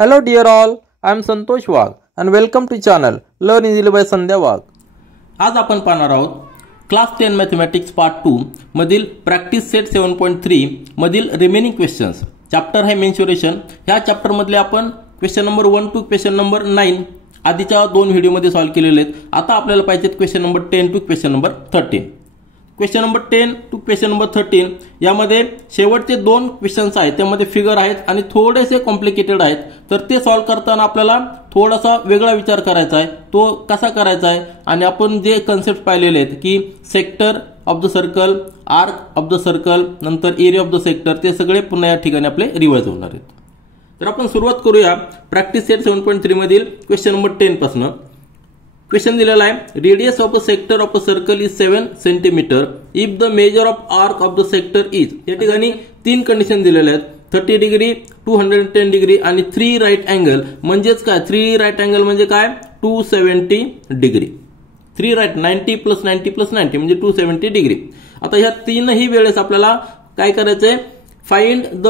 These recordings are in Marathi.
Hello dear all, I am Santosh Wagh and welcome to channel Learn Easily by संध्या वाघ। आज आपण पाहणार आहोत क्लास 10 मॅथमॅटिक्स पार्ट 2 मधील प्रॅक्टिस सेट 7.3 मधील रिमेनिंग क्वेश्चन्स। चॅप्टर है मेन्सुरेशन। ह्या चॅप्टर मधले आपण question number 1 to question number 9 आधीच्या दोन व्हिडिओ मध्ये सॉल्व केलेले आहेत। आता आपल्याला पाहिजे question number 10 to question number 13। Question number 10 to question number 13 यामध्ये शेवटचे दोन क्वेश्चन्स आहेत, त्यामध्ये फिगर आहेत आणि थोडेसे कॉम्प्लिकेटेड आहेत। तर ते सॉल्व करताना आपल्याला थोडासा वेगळा विचार करायचा आहे। तो कसा करायचा आहे आणि आपण जे कन्सेप्ट पाहिलेले आहेत की sector of the circle, arc of the circle, नंतर एरिया ऑफ द सेक्टर, ते सगळे पुन्हा या ठिकाणी आपले रिवाइज होणार आहेत। तर आपण सुरुवात करूया प्रॅक्टिस सेट 7.3 मधील क्वेश्चन नंबर 10 पासून। क्वेश्चन दिलेला आहे radius of a sector of a circle is 7 centimetre if the major of arc of the sector is. या ठिकाणी तीन कंडिशन दिलेल्या आहेत, 30 डिग्री, 210 डिग्री आणि 3 राईट अँगल। म्हणजेच काय 3 राईट अँगल म्हणजे काय 270 डिग्री। 3 राईट 90 प्लस 90 प्लस 90 म्हणजे 270 डिग्री। आता ह्या तीनही वेळेस आपल्याला काय करायचंय, फाइंड द,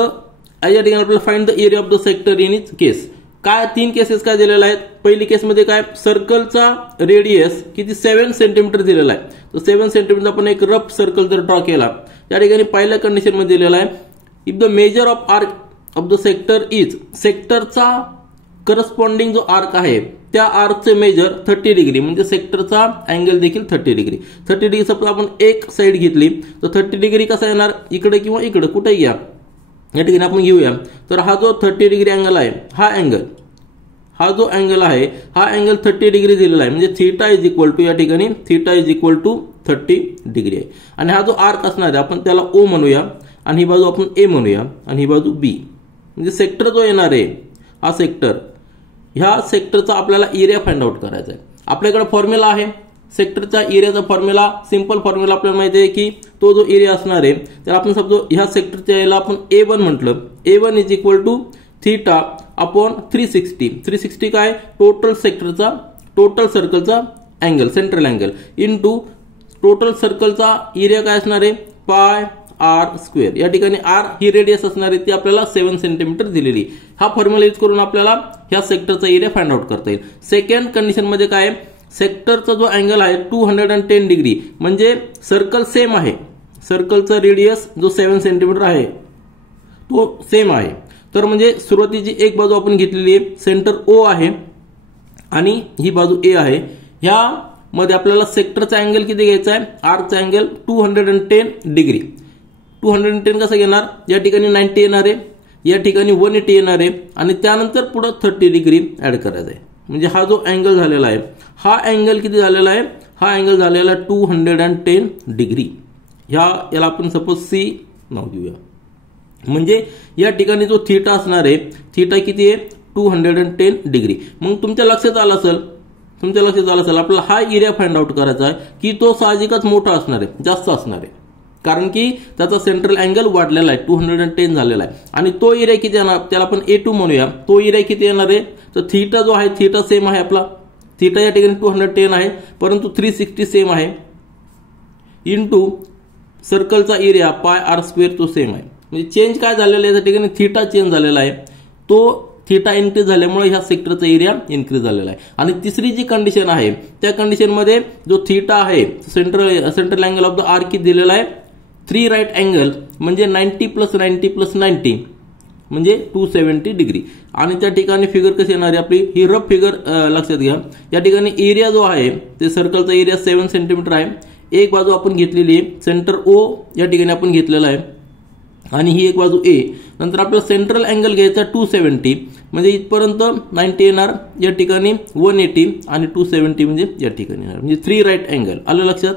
या ठिकाणी आपल्याला find the area of the sector in its case. काय तीन केसेस काय दिलेला आहेत, पहिली केस मध्ये काय सर्कलचा रेडियस किती 7 सेंटीमीटर दिलेला आहे। तर 7 सेंटीमीटर आपण एक रफ सर्कल जर ड्रॉ केला, या ठिकाणी पहिल्या कंडिशन मध्ये दिलेला आहे if the major of arc of the sector is, सेक्टरचा करस्पॉन्डिंग जो आर्क आहे त्या आर्कचे मेजर 30 डिग्री, म्हणजे सेक्टरचा अँगल देखील 30 डिग्री। 30 डिग्री सपोज आपण एक साइड घेतली तर 30 डिग्री कसा येणार, इकडे किंवा इकडे कुठेही घ्या, या ठिकाणी आपण घेऊया। तर हा जो 30 डिग्री अँगल आहे, हा जो अँगल आहे हा अँगल 30 डिग्री दिलेला आहे, म्हणजे थीटा इज इक्वल टू, या ठिकाणी theta is equal to 30 degree आहे। आणि हा जो आर्क असणार आहे आपण त्याला ओ म्हणूया आणि ही बाजू आपण ए म्हणूया आणि ही बाजू बी। म्हणजे सेक्टर जो येणार आहे हा सेक्टर, ह्या सेक्टरचा आपल्याला एरिया फाइंड आउट करायचा आहे। आपल्याकडे फॉर्म्युला आहे सेक्टरचा एरियाचा फॉर्म्युला, सिंपल फॉर्म्युला आपल्याला माहिती आहे की तो जो एरिया असणार आहे त्याला आपण समजू ह्या सेक्टरच्या याला आपण A1 म्हटलं, A1 is equal to theta upon 360। 360 काय टोटल सेक्टरचा, टोटल सर्कलचा angle, central angle into total सर्कलचा एरिया काय असणार आहे पाय आर स्क्वेअर। या ठिकाणी आर ही रेडियस असणार आहे ती आपल्याला 7 सेंटीमीटर दिलेली। हा फॉर्म्युला यूज करून आपल्याला ह्या सेक्टरचा एरिया फाइंड आउट करता येईल। सेकंड कंडिशन मध्ये काय, सेक्टरचा जो अँगल आहे 210 डिग्री, म्हणजे सर्कल सेम आहे, सर्कलचा रेडियस जो 7 सेंटीमीटर आहे तो सेम आहे। तर म्हणजे सुरुवातीची एक बाजू आपण घेतलेली आहे, सेंटर ओ आहे आणि ही बाजू ए आहे। ह्या मध्ये आपल्याला सेक्टरचा अँगल किती घ्यायचा आहे, आर्कचा अँगल 210 डिग्री। 210 कसं घेणार, या ठिकाणी 90 येणार आहे, या ठिकाणी 180 येणार आहे आणि त्यानंतर पुढे 30 डिग्री ऍड करायचा आहे। म्हणजे हा जो अँगल झालेला आहे हा अँगल किती झालेला आहे, हा अँगल झालेला 210 डिग्री। याला आपण सपोज सी नाव देऊया। म्हणजे या ठिकाणी जो थीटा असणार आहे, थीटा किती आहे 210 डिग्री। मग तुमच्या लक्षात आलं असेल आपल्याला हा एरिया फाइंड आउट करायचा आहे की तो साहजिकच मोठा असणार आहे, जास्त असणार आहे, कारण की त्याचा सेंट्रल अँगल वाढलेला आहे, 210 झालेला आहे। आणि तो एरिया किती येणार, त्याला आपण A2 म्हणूया। तो एरिया किती येणार आहे, तर थीटा जो आहे थीटा सेम आहे आपला, थीटा या ठिकाणी 210 आहे परंतु 360 सेम आहे, इनटू सर्कलचा एरिया पाय आर स्क्वेअर तो सेम आहे। म्हणजे चेंज काय झालेला आहे, त्या ठिकाणी थीटा चेंज झालेला आहे, तो थीटा इन्क्रीज झाल्यामुळे ह्या सेक्टरचा एरिया इन्क्रीज झालेला आहे। आणि तिसरी जी कंडिशन आहे त्या कंडिशन मध्ये जो थीटा आहे central angle of the arc किती दिलेला आहे 3 राईट अँगल, म्हणजे 90 प्लस 90 प्लस 90 म्हणजे 270 डिग्री। आणि त्या ठिकाणी फिगर कशी येणार आहे आपली, ही रफ फिगर लक्षात घ्या। या ठिकाणी एरिया जो आहे ते सर्कलचा एरिया 7 सेंटीमीटर आहे, एक बाजू आपण घेतलेली आहे सेंटर ओ, या ठिकाणी आपण घेतलेला आहे आणि ही एक बाजू ए। नंतर आपल्याला सेंट्रल अँगल घ्यायचा 270, म्हणजे इथपर्यंत 90 येणार, या ठिकाणी 180 आणि 270 म्हणजे या ठिकाणी येणार, म्हणजे 3 राईट अँगल। आलं लक्षात,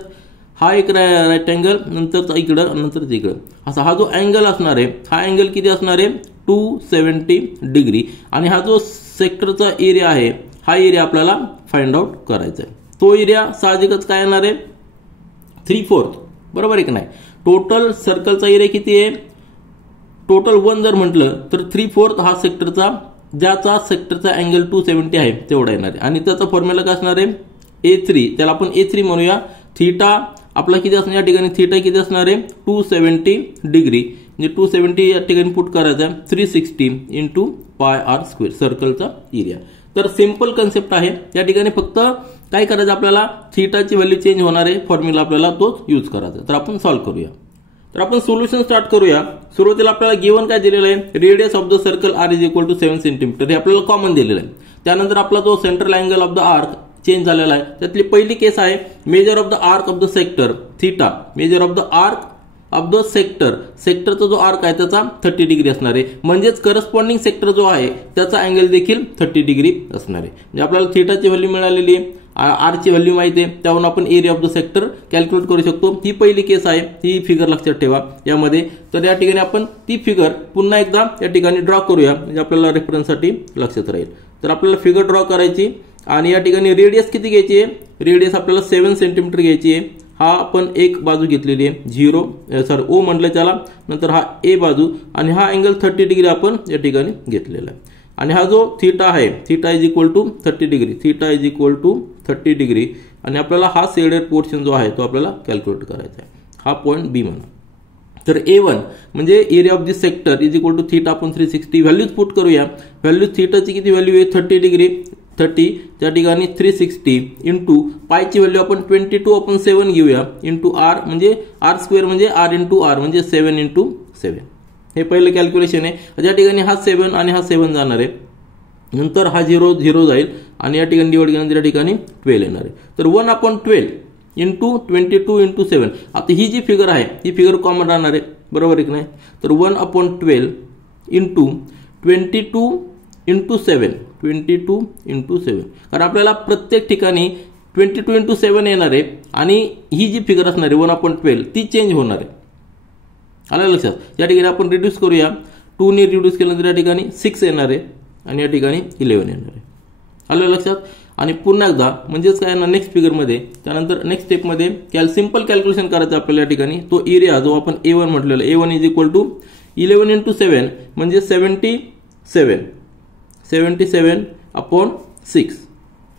हा एक राईट अँगल, नंतर इकडं, नंतर इकडं, असा हा जो अँगल असणार आहे हा अँगल किती असणार आहे 270 डिग्री। आणि हा जो सेक्टरचा एरिया आहे हा एरिया आपल्याला फाइंड आउट करायचा आहे। तो एरिया साहजिकच काय येणार आहे 3/4, बरोबर आहे की नाही। टोटल सर्कलचा एरिया किती आहे, टोटल 1 जर म्हटलं तर 3/4 हा सेक्टरचा, ज्याचा सेक्टरचा अँगल 270 आहे तेवढा येणार आहे। आणि त्याचा फॉर्म्युला काय असणार आहे A3, त्याला आपण A3 म्हणूया। थीटा आपला किती असणार, या ठिकाणी थीटा किती असणार आहे 270 डिग्री, म्हणजे 270 या ठिकाणी पुट करायचा आहे 360 इंटू पाय आर स्क्वेअर सर्कलचा एरिया. तर सिंपल कन्सेप्ट आहे. या ठिकाणी फक्त काय करायचं आपल्याला थीटाची व्हॅल्यू चेंज होणार आहे, फॉर्म्युला आपल्याला तोच यूज करायचा. तर आपण सॉल्व्ह करूया. तर आपण सोल्युशन स्टार्ट करूया. सुरुवातीला आपल्याला गिवन काय दिलेलं आहे, radius of the circle r is equal to 7 centimetre हे आपल्याला कॉमन दिलेलं आहे. त्यानंतर आपला जो central angle of the arc change झालेला आहे. त्यातली पहिली केस आहे major of the arc of the sector theta, major of the arc of the सेक्टरचा जो आर्क आहे त्याचा 30 डिग्री असणार आहे. म्हणजेच करस्पॉन्डिंग सेक्टर जो आहे त्याचा अँगल देखील 30 डिग्री असणार आहे. म्हणजे आपल्याला थीटाची व्हॅल्यू मिळालेली आहे, आर ची व्हॅल्यू माहिती आहे, त्यावरून आपण area of the sector calculate करू शकतो. ही पहिली केस आहे, ही फिगर लक्षात ठेवा यामध्ये. तर या ठिकाणी आपण ती फिगर पुन्हा एकदा या ठिकाणी ड्रॉ करूया, म्हणजे आपल्याला रेफरन्ससाठी लक्षात राहील. तर आपल्याला फिगर ड्रॉ करायची आणि या ठिकाणी रेडियस किती घ्यायची आहे, रेडियस आपल्याला 7 सेंटीमीटर घ्यायची आहे. हा आपण एक बाजू घेतलेली आहे ओ म्हटलं त्याला, नंतर हा ए बाजू आणि हा अँगल 30 डिग्री आपण या ठिकाणी घेतलेला आहे. आणि हा जो थीटा आहे, theta is equal to 30 degree, theta is equal to 30 degree. आणि आपल्याला हा शेडेड पोर्शन जो आहे तो आपल्याला कॅल्क्युलेट करायचा आहे. हा पॉईंट बी म्हणा. तर A1 म्हणजे area of this sector is equal to theta आपण 360 व्हॅल्यूज पुट करूया. व्हॅल्यूज थीटाची किती व्हॅल्यू आहे 30 डिग्री, 30 त्या ठिकाणी 360 इंटू पायची व्हॅल्यू आपण 22 आपण 7 घेऊया इंटू आर, म्हणजे आर स्क्वेअर म्हणजे आर इंटू आर म्हणजे 7 इंटू 7. हे पहिलं कॅल्क्युलेशन आहे. त्या ठिकाणी हा 7 आणि हा 7 जाणार आहे, नंतर हा 0 0 जाईल आणि या ठिकाणी डिवाइड केल्यानंतर या ठिकाणी 12 येणार आहे. तर 1/12 इंटू 22 इंटू 7. आता ही जी फिगर आहे ही फिगर कॉमन राहणार आहे, बरोबर आहे की नाही. तर 1/12 इंटू 22 इंटू 7, 22 इंटू 7, कारण आपल्याला प्रत्येक ठिकाणी 22 इंटू 7 येणार आहे आणि ही जी फिगर असणार आहे 1/12 ती चेंज होणार आहे. आलं लक्षात. या ठिकाणी आपण रिड्यूस करूया, 2 ने रिड्यूस केल्यानंतर या ठिकाणी 6 येणार आहे आणि या ठिकाणी 11 येणार आहे. आलं लक्षात. आणि पुन्हा एकदा म्हणजेच काय ना नेक्स्ट फिगरमध्ये त्यानंतर नेक्स्ट स्टेपमध्ये सिंपल कॅल्क्युलेशन करायचं आपल्याला. या ठिकाणी तो एरिया जो आपण A1 म्हटलेला, A1 is equal to 11 into 7 म्हणजे 77/6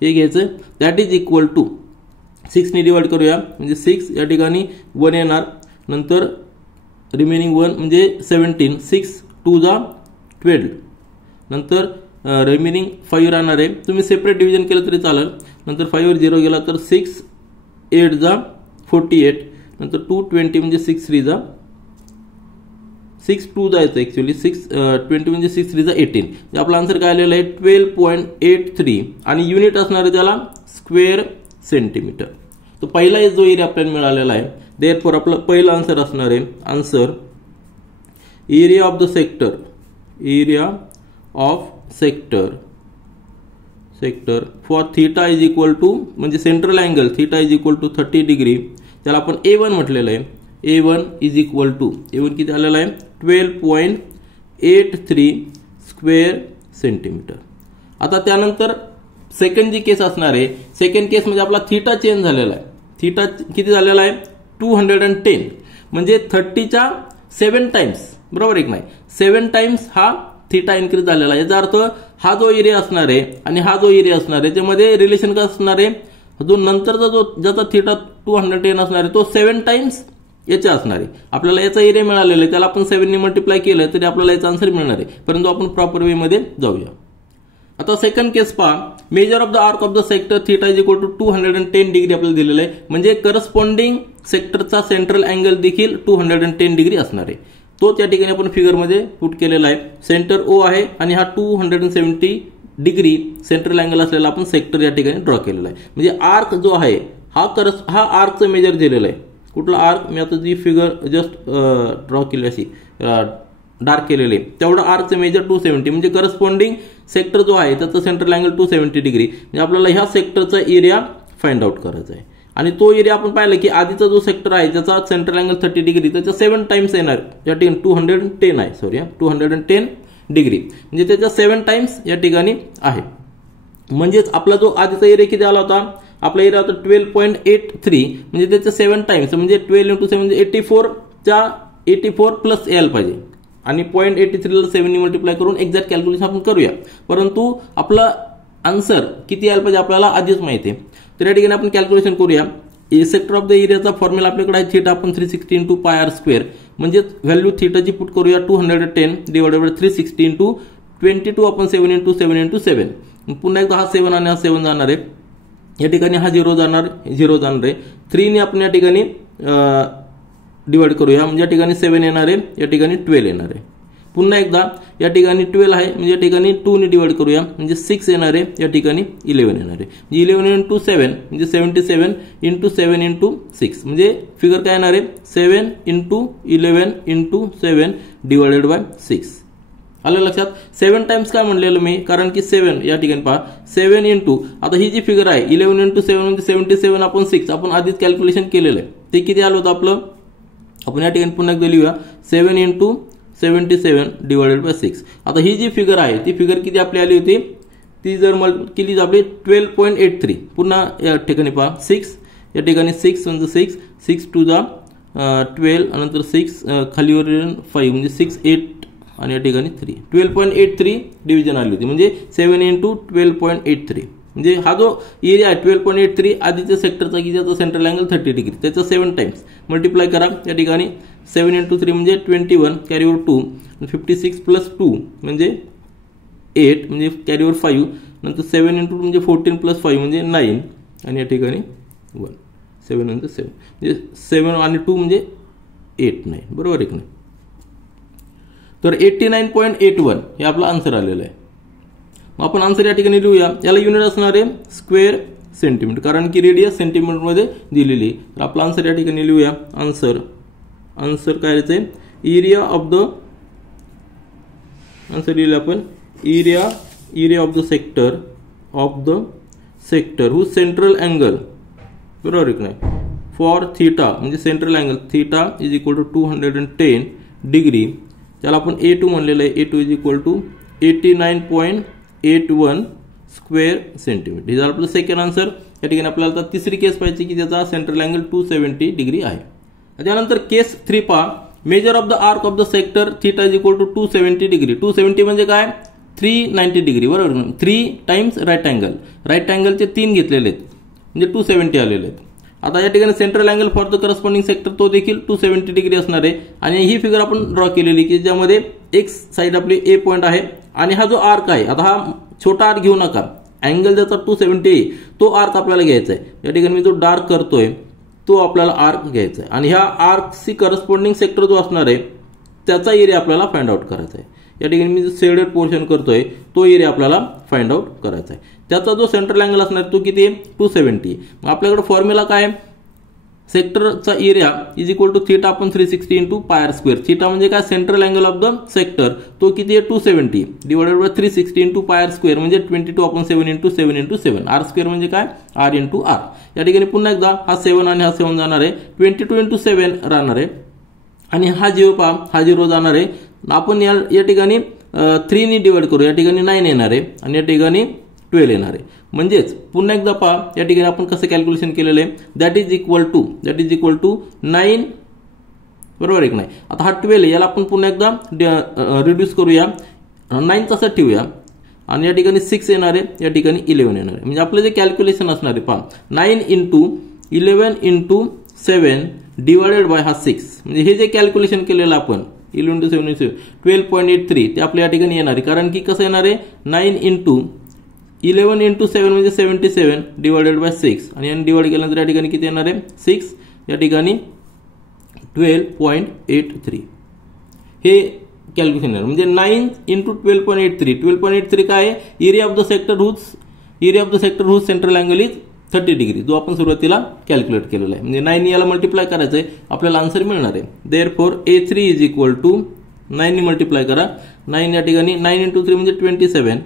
हे घ्यायचं. दॅट इज इक्वल टू 6 ने डिवाइड करूया म्हणजे 6 या ठिकाणी 1 येणार, नंतर रिमेनिंग 1 म्हणजे 17, 6 2 जा 12, नंतर रिमेनिंग 5 राहणार आहे. तुम्ही सेपरेट डिव्हिजन केलं तरी चालेल. नंतर 5 वर 0 गेला तर 6 8 जा 48, नंतर 2 20 म्हणजे 6 3 जा 6 2 जायचं ऍक्च्युअली 6 20 म्हणजे 6 3 जा 18. आपला आन्सर काय आलेला आहे 12.83 आणि युनिट असणार आहे त्याला स्क्वेअर सेंटीमीटर. तो पहिला जो एरिया आपल्याला मिळालेला आहे, देअरफॉर आपला पहिला आन्सर असणार आहे answer area of the sector, area of sector for theta is equal to म्हणजे central angle theta is equal to 30 degree, त्याला आपण A1 म्हटलेलं आहे. A1 is equal to A1 किती आलेला आहे 12.83 स्क्वेअर सेंटीमीटर. आता त्यानंतर सेकंड जी केस असणार आहे, सेकंड केस म्हणजे आपला थीटा चेंज झालेला आहे. थीटा किती झालेला आहे 210 म्हणजे 30च्या 7 टाइम्स, बरोबर आहे की नाही. 7 टाइम्स हा थीटा इन्क्रीज झालेला आहे. याचा अर्थ हा जो एरिया असणार आहे आणि हा जो एरिया असणार आहे त्याच्यामध्ये रिलेशन काय असणार आहे, जो नंतरचा जो ज्याचा थीटा 210 असणार आहे तो 7 टाइम्स याचा असणार आहे. आपल्याला याचा एरिया मिळालेला आहे, त्याला आपण 7 ने मल्टिप्लाय केलं तरी आपल्याला याचा आन्सर मिळणार आहे. परंतु आपण प्रॉपर वे मध्ये जाऊया. आता सेकंड केस पहा, major of the arc of the sector theta is equal to 210 degree आपल्याला दिलेलं आहे, म्हणजे करस्पॉन्डिंग सेक्टरचा सेंट्रल अँगल देखील 210 डिग्री असणार आहे. तो त्या ठिकाणी आपण फिगरमध्ये पुट केलेला आहे. सेंटर O आहे आणि हा 270 डिग्री सेंट्रल अँगल असलेला आपण सेक्टर या ठिकाणी ड्रॉ केलेला आहे. म्हणजे आर्क जो आहे हा आर्कचं मेजर दिलेलं आहे. कुठला आर्क, मी आता जी फिगर जस्ट ड्रॉ केली अशी डार्क केलेले, तेवढं आर्कचं मेजर 270 म्हणजे करस्पॉन्डिंग सेक्टर जो आहे त्याचा सेंट्रल अँगल 270 डिग्री. म्हणजे आपल्याला ह्या सेक्टरचा एरिया फाइंड आउट करायचा आहे. आणि तो एरिया आपण पाहिलं की आधीचा जो सेक्टर आहे त्याचा सेंट्रल अँगल 30 डिग्री त्याच्या 7 टाइम्स येणार. या ठिकाणी 210 आहे, सॉरी 210 डिग्री म्हणजे त्याच्या 7 टाइम्स या ठिकाणी आहे. म्हणजेच आपला जो आधीचा एरिया किती आला होता, आपला एरिया होता 12.83 म्हणजे त्याच्या 7 टाइम्स म्हणजे 12 × 7 म्हणजे 84 प्लस यायला पाहिजे आणि 0.83 ला 7 ने मल्टिप्लाय करून एक्झॅक्ट कॅल्क्युलेशन आपण करूया. परंतु आपला आन्सर किती यायला पाहिजे आपल्याला आधीच माहिती आहे. तर या ठिकाणी आपण कॅल्क्युलेशन करूया. सेक्टर ऑफ द एरियाचा फॉर्म्युला आपल्याकडे आहे थीटा आपण 360 इंटू पाय आर स्क्वेअर, म्हणजे व्हॅल्यू थीटाची पुट करूया 210 डिवाइडेड बाय 360 इंटू 22 आपण 7 इंटू 7 इंटू 7. पुन्हा एकदा हा 7 आणि हा 7 जाणार आहे, या ठिकाणी हा 0 जाणार आहे. 3 ने आपण या ठिकाणी डिवाइड करूया, म्हणजे या ठिकाणी 7 येणार आहे, या ठिकाणी 12 येणार आहे. पुन्हा एकदा या ठिकाणी 12 आहे, म्हणजे या ठिकाणी 2 ने डिवाइड करूया, म्हणजे 6 येणार आहे, या ठिकाणी 11 येणार आहे. 11 इंटू 7 म्हणजे 77 इंटू 7 इंटू 6, म्हणजे फिगर काय येणार आहे 7 इंटू 11 इंटू 7 डिवाइडेड बाय 6. आलं लक्षात. 7 टाइम्स काय म्हणलेलं मी, कारण की 7 या ठिकाणी पहा 7 इंटू, आता ही जी फिगर आहे 11 इंटू 7 म्हणजे 77 आपण 6 आपण आधीच कॅल्क्युलेशन केलेलं आहे, ते किती आलं होतं आपलं. आपण या ठिकाणी पुन्हा एकदा लिहूया 7 इंटू 77 डिवाइडेड बाय 6. आता ही जी फिगर आहे ती फिगर किती आपली आली होती, ती जर केली आपली 12.83. पुन्हा या ठिकाणी पहा 6, या ठिकाणी 6 म्हणजे 6 टू द 12 नंतर 6 खालीवर 5 म्हणजे 6 8 आणि या ठिकाणी 3 12.83 डिव्हिजन आली होती, म्हणजे 7 इंटू 12.83. म्हणजे हा जो एरिया आहे 12.83 आधीच्या सेक्टरचा की ज्याचा सेंट्रल अँगल 30 डिग्री त्याचा 7 टाइम्स मल्टिप्लाय करा. या ठिकाणी 7 इंटू 3 म्हणजे 21 कॅरीवर 2 56 प्लस 2 म्हणजे 8 म्हणजे कॅरीवर 5 नंतर 7 इंटू 2 म्हणजे 14 प्लस 5 म्हणजे 9 आणि या ठिकाणी 1 7 नंतर 7 म्हणजे 7 आणि 2 म्हणजे 8 9 बरोबर आहे की नाही. तर 89.81 हे आपला आन्सर आलेला आहे. मग आपण आन्सर या ठिकाणी लिहूया. याला युनिट असणार आहे स्क्वेअर सेंटीमीटर, कारण की रेडियस सेंटीमीटर मध्ये दिलेली. तर आपला आन्सर या ठिकाणी लिहूया. आन्सर काय आहे, एरिया ऑफ द आन्सर लिहिलं आपण area of the sector who central angle बरोबर आहे की नाही फॉर थीटा म्हणजे central angle theta is equal to 210 degree, त्याला आपण A2 म्हणलेलं आहे. A2 is equal to 89.81 square centimetre. हे झालं आपलं सेकंड आन्सर. या ठिकाणी आपल्याला तिसरी केस पाहिजे की ज्याचा सेंट्रल अँगल 270 डिग्री आहे. त्यानंतर केस 3 पहा. Major of the arc of the sector theta is equal to 270 degree. 270 म्हणजे काय 390 डिग्री बरोबर. 3 टाइम्स राईट अँगलचे 3 घेतलेले आहेत म्हणजे 270 आलेले आहेत. आता या ठिकाणी central angle for the corresponding sector तो देखील 270 डिग्री असणार आहे. आणि ही फिगर आपण ड्रॉ केलेली की ज्यामध्ये एक्स साइड आपली ए पॉइंट आहे आणि हा जो आर्क आहे, आता हा छोटा आर्क घेऊ नका, अँगल ज्याचा 270 आहे तो आर्क आपल्याला घ्यायचा आहे. या ठिकाणी मी जो डार्क करतोय तो आपल्याला आर्क घ्यायचा आहे आणि ह्या आर्कशी करस्पॉन्डिंग सेक्टर जो असणार आहे त्याचा एरिया आपल्याला फाइंड आउट करायचा आहे. या ठिकाणी मी जो शेडेड पोर्शन करतोय तो एरिया आपल्याला फाइंड आउट करायचा आहे. त्याचा जो सेंट्रल अँगल असणार तो किती आहे 270. मग आपल्याकडे फॉर्म्युला काय आहे, सेक्टरचा area is equal to theta आपण 360 into pi r square. Theta म्हणजे काय central angle of the sector तो किती आहे 270 divided by 360 into pi r square म्हणजे 22 आपण 7 इंटू 7 इंटू 7 आर स्क्वेअर म्हणजे काय आर इंटू आर. या ठिकाणी पुन्हा एकदा हा 7 आणि हा 7 जाणार आहे 22 इंटू 7 राहणार आहे आणि हा 0 पहा हा 0 जाणार आहे. आपण या ठिकाणी 3 ने डिवाइड करू, या ठिकाणी 9 येणार आहे आणि या ठिकाणी 12 येणार आहे. म्हणजेच पुन्हा एकदा पहा या ठिकाणी आपण कसं कॅल्क्युलेशन केलेलं आहे दॅट इज इक्वल टू 9 बरोबर आहे की नाही. आता हा 12 याला आपण पुन्हा एकदा रिड्यूस करूया, 9 तसं ठेवूया आणि या ठिकाणी 6 येणार आहे, या ठिकाणी 11 येणार आहे. म्हणजे आपलं जे कॅल्क्युलेशन असणार आहे पहा 9 इंटू 11 इंटू 7 डिवायडेड बाय हा 6 म्हणजे हे जे कॅल्क्युलेशन केलेलं आपण 11 इंटू 7 12.83 ते आपल्या या ठिकाणी येणार आहे. कारण की कसं येणार आहे 9 इंटू 11 इंटू 7 म्हणजे 77 डिवायडेड बाय 6 आणि याने डिवाइड केल्यानंतर या ठिकाणी किती येणार आहे 6 या ठिकाणी 12.83 हे कॅल्क्युलेशन आहे. म्हणजे 9 इंटू 12.83 काय आहे area of the sector whose central angle is 30 degree जो आपण सुरुवातीला कॅल्क्युलेट केलेला आहे. म्हणजे 9 याला मल्टिप्लाय करायचं आहे आपल्याला आन्सर मिळणार आहे. Therefore A3 is equal to 9 ने मल्टिप्लाय करा 9 या ठिकाणी 9 इंटू 3 म्हणजे 27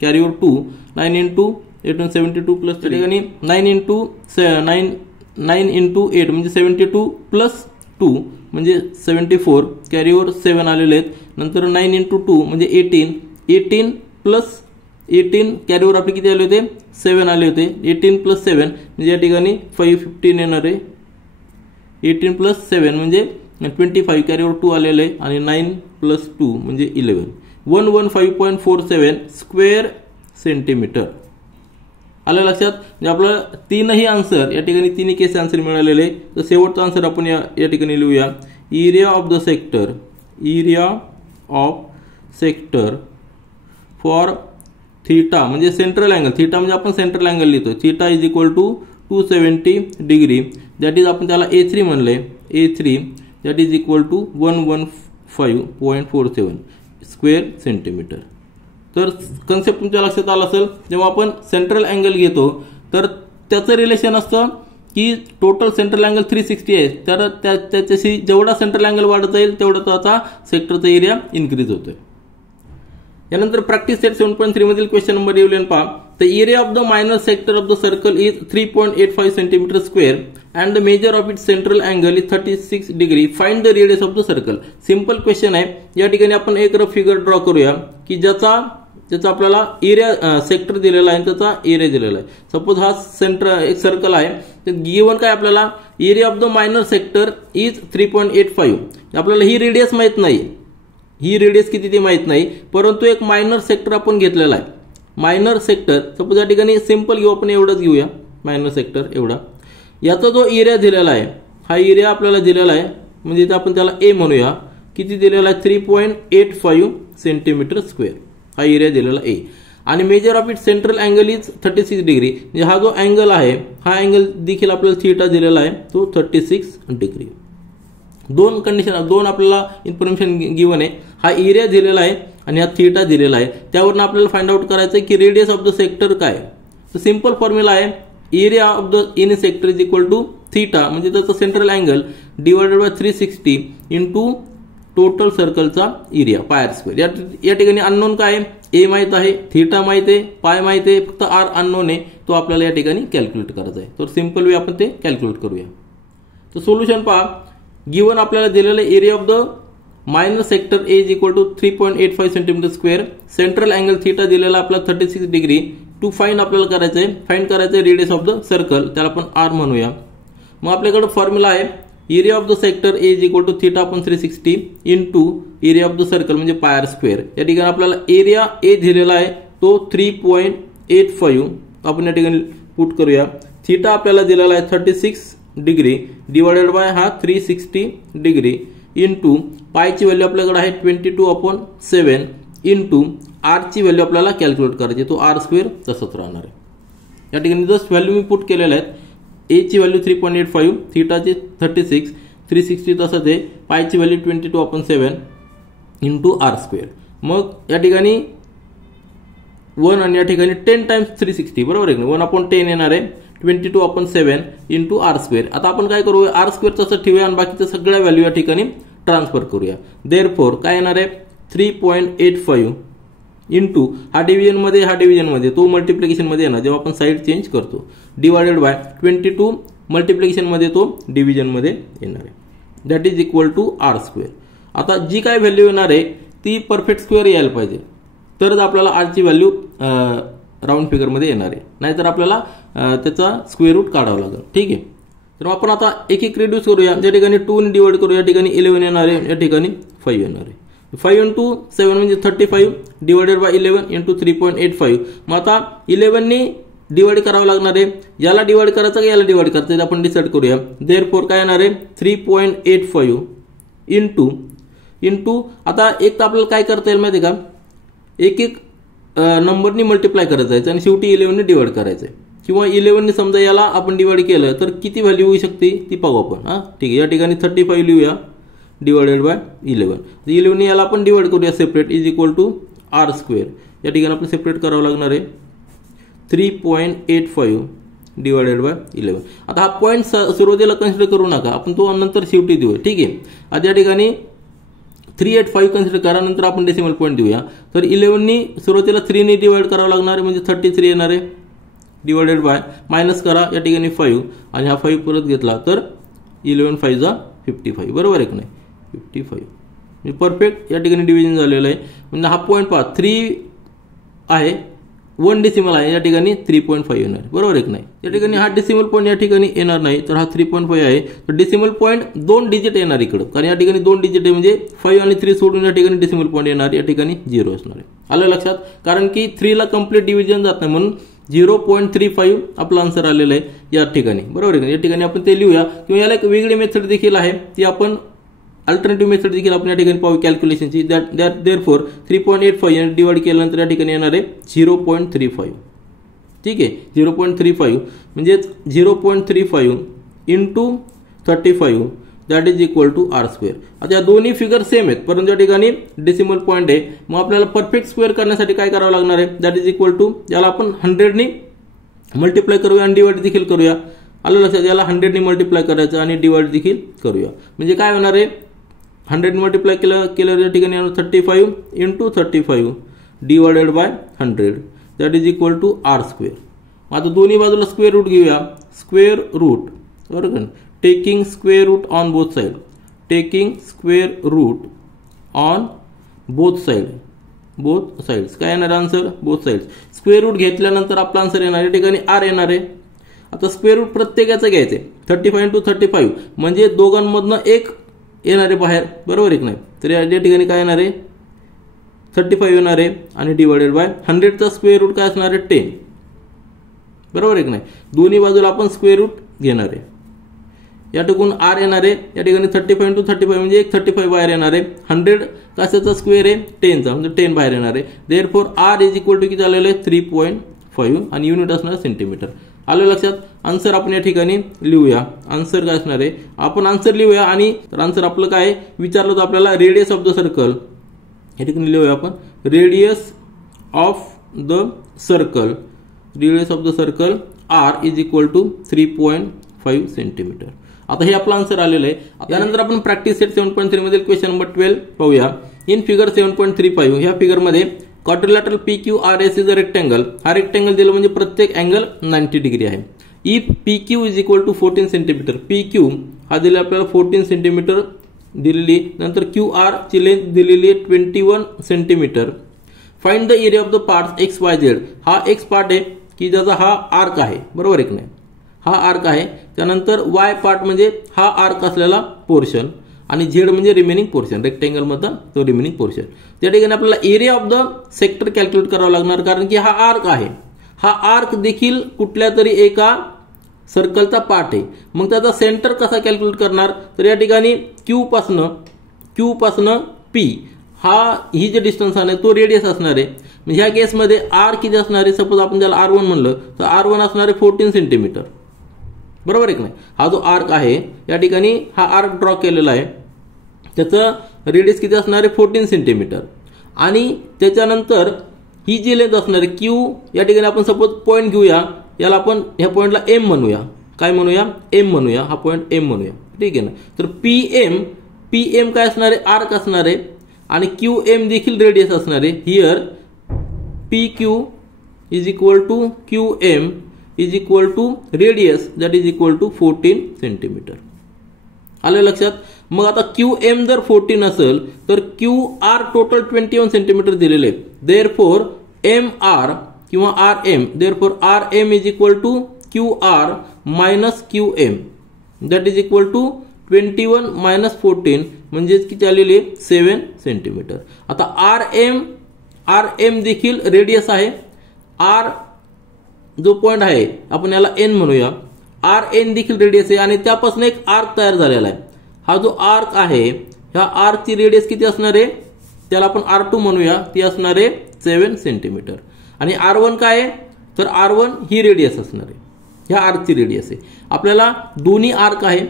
कॅरी ओवर 2 9 इंटू 8 72 प्लस त्या ठिकाणी 9 इंटू 8 म्हणजे 72 प्लस 2 म्हणजे 74 कॅरी ओवर 7 आलेले आहेत. नंतर 9 इंटू 2 म्हणजे 18 प्लस 18 कॅरी ओवर आपले किती आले होते 7 आले होते 18 प्लस 7 म्हणजे या ठिकाणी 515 येणार आहे. 18 प्लस 7 म्हणजे 25 कॅरी ओवर 2 आलेले आहे आणि 9 प्लस 2 म्हणजे 11 115.47 स्क्वेअर सेंटीमीटर. आलं लक्षात? म्हणजे आपलं तीनही आन्सर या ठिकाणी तिन्ही केस आन्सर मिळालेले आहे. तर शेवटचा आन्सर आपण या ठिकाणी लिहूया. Area of the sector, area of sector for theta म्हणजे सेंट्रल अँगल, थीटा म्हणजे आपण सेंट्रल अँगल लिहितो, theta is equal to 270 degree, that is आपण त्याला A3 म्हणले, A3 that is equal to 115.47 square centimetre. तर कन्सेप्ट तुमच्या लक्षात आला असेल. जेव्हा आपण सेंट्रल अँगल घेतो तर त्याचं रिलेशन असतं की टोटल सेंट्रल अँगल 360 आहे, तर त्याच्याशी जेवढा सेंट्रल अँगल वाढत जाईल तेवढा त्याचा सेक्टरचा एरिया इन्क्रीज होतोय. यानंतर प्रॅक्टिस सेट 7.3 मधील क्वेश्चन नंबर 11 पहा. The area of the minor sector of the circle is 3.85 centimetre square and the major of it central angle is 36 degree. Find the radius of the circle. Simple question आहे. या ठिकाणी आपण एक रफ फिगर ड्रॉ करूया की ज्याचा आपल्याला एरिया सेक्टर दिलेला आहे, त्याचा एरिया दिलेला आहे. सपोज हा एक सर्कल आहे, तर गिवन काय आपल्याला area of the minor sector is 3.85. आपल्याला ही रेडियस माहित नाही, ही रेडियस किती ते माहित नाही, परंतु एक मायनर सेक्टर आपण घेतलेला आहे. मायनर सेक्टर सपोज या ठिकाणी सिंपल घेऊ, आपण एवढंच घेऊया मायनर सेक्टर एवढा. याचा जो एरिया दिलेला आहे, हा एरिया आपल्याला दिलेला आहे, म्हणजे आपण त्याला ए म्हणूया. किती दिलेला आहे? 3.85 सेंटीमीटर स्क्वेअर हा एरिया दिलेला ए. आणि measure of it central angle is 36 degree. म्हणजे हा जो अँगल आहे, हा अँगल देखील आपल्याला थीटा दिलेला आहे, तो 36 डिग्री. दोन कंडिशन, दोन आपल्याला इन्फॉर्मेशन गिवन आहे. हा एरिया दिलेला आहे आणि हा थीटा दिलेला आहे. त्यावरून आपल्याला फाइंड आउट करायचं आहे की रेडियस ऑफ द सेक्टर काय. तर सिंपल फॉर्म्युला आहे, area of the in sector is equal to theta म्हणजे त्याचा central angle divided by 360 into total सर्कलचा एरिया पायर स्क्वेअर. या ठिकाणी अननोन काय आहे? ए माहित आहे, थीटा माहित आहे, पाय माहित आहे, फक्त आर अननोन आहे, तो आपल्याला या ठिकाणी कॅल्क्युलेट करायचा आहे. तर सिंपल वे आपण ते कॅल्क्युलेट करूया. तर सोल्युशन पहा. गिवन आपल्याला दिलेलं area of the minor sector A is equal to 3.85 centimetre square, central angle theta दिलेला आपला 36 डिग्री. टू फाइंड आपल्याला करायचं आहे, फाइंड करायचं आहे रेडियस ऑफ द सर्कल, त्याला आपण आर म्हणूया. मग आपल्याकडे फॉर्म्युला आहे area of the sector A is equal to theta upon 360 into area of the circle म्हणजे पायर स्क्वेअर. या ठिकाणी आपल्याला एरिया ए दिलेला आहे, तो 3.85 आपण या ठिकाणी पुट करूया. थीटा आपल्याला दिलेला आहे 36 डिग्री डिवायडेड बाय हा 360 डिग्री इंटू पायची व्हॅल्यू आपल्याकडे आहे 22/7 इंटू आरची व्हॅल्यू आपल्याला कॅल्क्युलेट करायची, तो आर स्क्वेअर तसंच राहणार आहे. या ठिकाणी जस्ट व्हॅल्यू मी पुट केलेल्या आहेत. ए ची व्हॅल्यू 3.85, थीटाची 36, 360 तसंच आहे, पायची व्हॅल्यू 22/7 इंटू आर स्क्वेअर. मग या ठिकाणी 1 आणि या ठिकाणी 10 टाइम्स 360 बरोबर आहे की 1/10 येणार आहे, 22/7 इंटू आर स्क्वेअर. आता आपण काय करूया, आर स्क्वेअर तसं ठेवूया आणि बाकीच्या सगळ्या व्हॅल्यू या ठिकाणी ट्रान्सफर करूया. देअरफॉर काय येणार आहे 3.85 इंटू हा डिव्हिजन मध्ये तो मल्टिप्लिकेशन मध्ये येणार जेव्हा आपण साईड चेंज करतो, डिवायडेड बाय 22 मल्टिप्लिकेशन मध्ये तो डिव्हिजन मध्ये येणार आहे, that is equal to r square. आता जी काय व्हॅल्यू येणार आहे ती परफेक्ट स्क्वेअर यायला पाहिजे, तरच आपल्याला आरची व्हॅल्यू राऊंड फिगर मध्ये येणार आहे, नाहीतर आपल्याला त्याचा स्क्वेअर रूट काढावा लागेल. ठीक आहे. तर आपण आता एक एक रिड्यूस करूया. या ठिकाणी 2 ने डिवाइड करू, या ठिकाणी 11 येणार आहे, या ठिकाणी 5 येणार आहे. 5 इंटू 7 म्हणजे 35 डिवायडेड बाय 11 इंटू 3.85. मग आता 11 ने डिवाइड करावं लागणार आहे. याला डिवाइड करायचं का याला डिवाइड करायचं आपण डिसाइड करूया. देअरफॉर काय येणार आहे 3.85 इंटू आता एक तर आपल्याला काय करता येईल माहिती का, एक एक नंबरनी मल्टिप्लाय करायचं आहे आणि शेवटी 11 ने डिवाइड करायचं आहे. किंवा 11 ने समजा याला आपण डिवाइड केलं तर किती व्हॅल्यू होऊ शकते ती पाहू आपण. ठीक आहे. या ठिकाणी 35 लिहूया डिवायडेड बाय 11. 11 ने याला आपण डिवाइड करूया separate, is equal to r square. या ठिकाणी आपण सेपरेट करावं लागणार आहे 3.85 डिवायडेड बाय 11. आता हा पॉईंट सुरुवातीला कन्सिडर करू नका, आपण तो नंतर शेवटी देऊ. ठीक आहे. आता या ठिकाणी 385 कन्सिडर करा, नंतर आपण डेसिमल पॉईंट देऊया. तर 11 ने सुरुवातीला 3 ने डिवाइड करावं लागणार आहे, म्हणजे 33 येणार आहे, डिवायडेड बाय मायनस करा या ठिकाणी 5 आणि हा 5 परत घेतला तर 11 5 जा 55 बरोबर आहे की नाही 55. परफेक्ट या ठिकाणी डिव्हिजन झालेलं आहे. म्हणजे हा पॉईंट पहा 3 आहे, 1 डेसिमल आहे, या ठिकाणी 3.5 येणार बरोबर आहे की नाही. या ठिकाणी हा डेसिमल पॉईंट या ठिकाणी येणार नाही, तर हा 3.5 आहे. तर डेसिमल पॉईंट 2 डिजिट येणार इकडं, कारण या ठिकाणी 2 डिजिट आहे, म्हणजे 5 आणि 3 सोडून या ठिकाणी डेसिमल पॉईंट येणार, या ठिकाणी 0 असणार आहे. आलं लक्षात. कारण की 3 ला कम्प्लीट डिव्हिजन जात नाही, म्हणून 0.35 आपला आन्सर आलेला आहे या ठिकाणी, बरोबर आहे. या ठिकाणी आपण ते लिहूया, किंवा याला एक वेगळी मेथड देखील आहे, ती आपण अल्टरनेटिव्ह मेथड देखील आपण या ठिकाणी पाहू कॅल्क्युलेशनची. देअरफॉर 3.85 डिवाइड केल्यानंतर या ठिकाणी येणार आहे 0.35. ठीक आहे, 0.35 म्हणजे 0.35 into 35 that is equal to r square. आता या दोन्ही फिगर सेम आहेत, परंतु या ठिकाणी डेसिमल पॉईंट आहे. मग आपल्याला परफेक्ट स्क्वेअर करण्यासाठी काय करावं लागणार आहे, दॅट इज इक्वल टू याला आपण 100 ने मल्टिप्लाय करूया आणि डिवाइड देखील करूया. आलं लक्षात, याला 100 ने मल्टिप्लाय करायचं आणि डिवाइड देखील करूया. म्हणजे काय होणार आहे, 100 मल्टिप्लाय केलं या ठिकाणी 35 into 35 divided by 100 that is equal to r square. आता दोन्ही बाजूला स्क्वेअर रूट घेऊया. स्क्वेअर रूट, बरोबर, taking square root on both side, taking square root on both sides. काय येणार answer, both sides. Square root घेतल्यानंतर आपला आन्सर येणार या ठिकाणी आर येणार आहे. आता स्क्वेअर रूट प्रत्येकाचं घ्यायचंय, 35 इंटू 35 म्हणजे दोघांमधनं एक येणार आहे बाहेर, बरोबर आहे की नाही. तर या ठिकाणी काय येणार आहे, 35 येणार आहे आणि डिवायडेड बाय 100चा स्क्वेअर रूट काय असणार आहे 10, बरोबर आहे की नाही. दोन्ही बाजूला आपण स्क्वेअर रूट घेणार आहे. या ठिकाणी आर येणार आहे या ठिकाणी 35 इंटू 35 म्हणजे एक 35 बाहेर येणार आहे. 100 कशाचा स्क्वेअर आहे 10चा, म्हणजे 10 बाहेर येणार आहे. Therefore r is equal to किती आलेलं आहे 3.5 आणि युनिट असणार सेंटीमीटर. आलं लक्षात. आन्सर आपण या ठिकाणी लिहूया. आन्सर काय असणार आहे, आपण आन्सर लिहूया. आणि आन्सर आपलं काय विचारलं होतं आपल्याला, रेडियस ऑफ द सर्कल. या ठिकाणी लिहूया आपण radius of the circle, radius of the circle r is equal to 3.5 centimetre. आता हे आपलं आन्सर आलेलं आहे. त्यानंतर आपण प्रॅक्टिस सेट 7.3 मधील क्वेश्चन नंबर 12 पाहूया. इन फिगर 7.35 ह्या फिगर मध्ये quadrilateral PQRS is a rectangle. हा रेक्टँगल दिला म्हणजे प्रत्येक अँगल 90 डिग्री आहे. If PQ is equal to 14 centimetre, PQ हा दिला आपल्याला 14 सेंटीमीटर दिलेली, नंतर QR ची लेंथ दिलेली आहे 21 centimetre. Find the area of the parts XYZ. हा एक्स पार्ट आहे की ज्याचा हा आर्क आहे, बरोबर आहे की नाही, हा आर्क आहे. त्यानंतर Y पार्ट म्हणजे हा आर्क असलेला पोर्शन आणि झेड म्हणजे रिमेनिंग पोर्शन, रेक्टँगल मधला तो रिमेनिंग पोर्शन. त्या ठिकाणी आपल्याला area of the sector calculate करावं लागणार, कारण की हा आर्क आहे. हा आर्क देखील कुठल्या तरी एका सर्कलचा पार्ट आहे. मग त्याचा सेंटर कसा कॅल्क्युलेट करणार, तर या ठिकाणी Q पासनं P ही जे डिस्टन्स आहे तो रेडियस असणार आहे. म्हणजे ह्या केसमध्ये आर किती असणार आहे, सपोज आपण त्याला R1 म्हणलं तर R1 असणार आहे 14 सेंटीमीटर, बरोबर आहे की नाही. हा जो आर्क आहे या ठिकाणी हा आर्क ड्रॉ केलेला आहे, त्याचं रेडियस किती असणार आहे 14 सेंटीमीटर. आणि त्याच्यानंतर ही जी लेंथ असणार आहे Q, या ठिकाणी आपण सपोज पॉईंट घेऊया, याला आपण ह्या पॉईंटला M म्हणूया. काय म्हणूया, M म्हणूया, हा पॉईंट M म्हणूया, ठीक आहे ना. तर PM काय असणार आहे, आर्क असणार आहे आणि QM देखील रेडियस असणार आहे. Here PQ is equal to QM is equal to radius that is equal to 14 centimetre. आलं लक्षात. मग आता QM जर 14 असेल तर QR टोटल 21 सेंटीमीटर दिलेले आहे. देअरफॉर MR किंवा RM, therefore RM is equal to QR minus QM that is equal to 21 minus 14 म्हणजेच किती आलेली 7 सेंटीमीटर. आता RM देखील रेडियस आहे. R जो पॉइंट आहे आपण याला N म्हणूया. RN देखील रेडियस आहे आणि त्यापासून एक आर्क तयार झालेला आहे. हा जो आर्क आहे ह्या आर्कची रेडियस किती असणार आहे, त्याला आपण R2 म्हणूया, ती असणार आहे 7 सेंटीमीटर. आणि R1 काय आहे, तर R1 ही रेडियस असणार आहे, ह्या आर्कची रेडियस आहे. आपल्याला दोन्ही आर्क आहे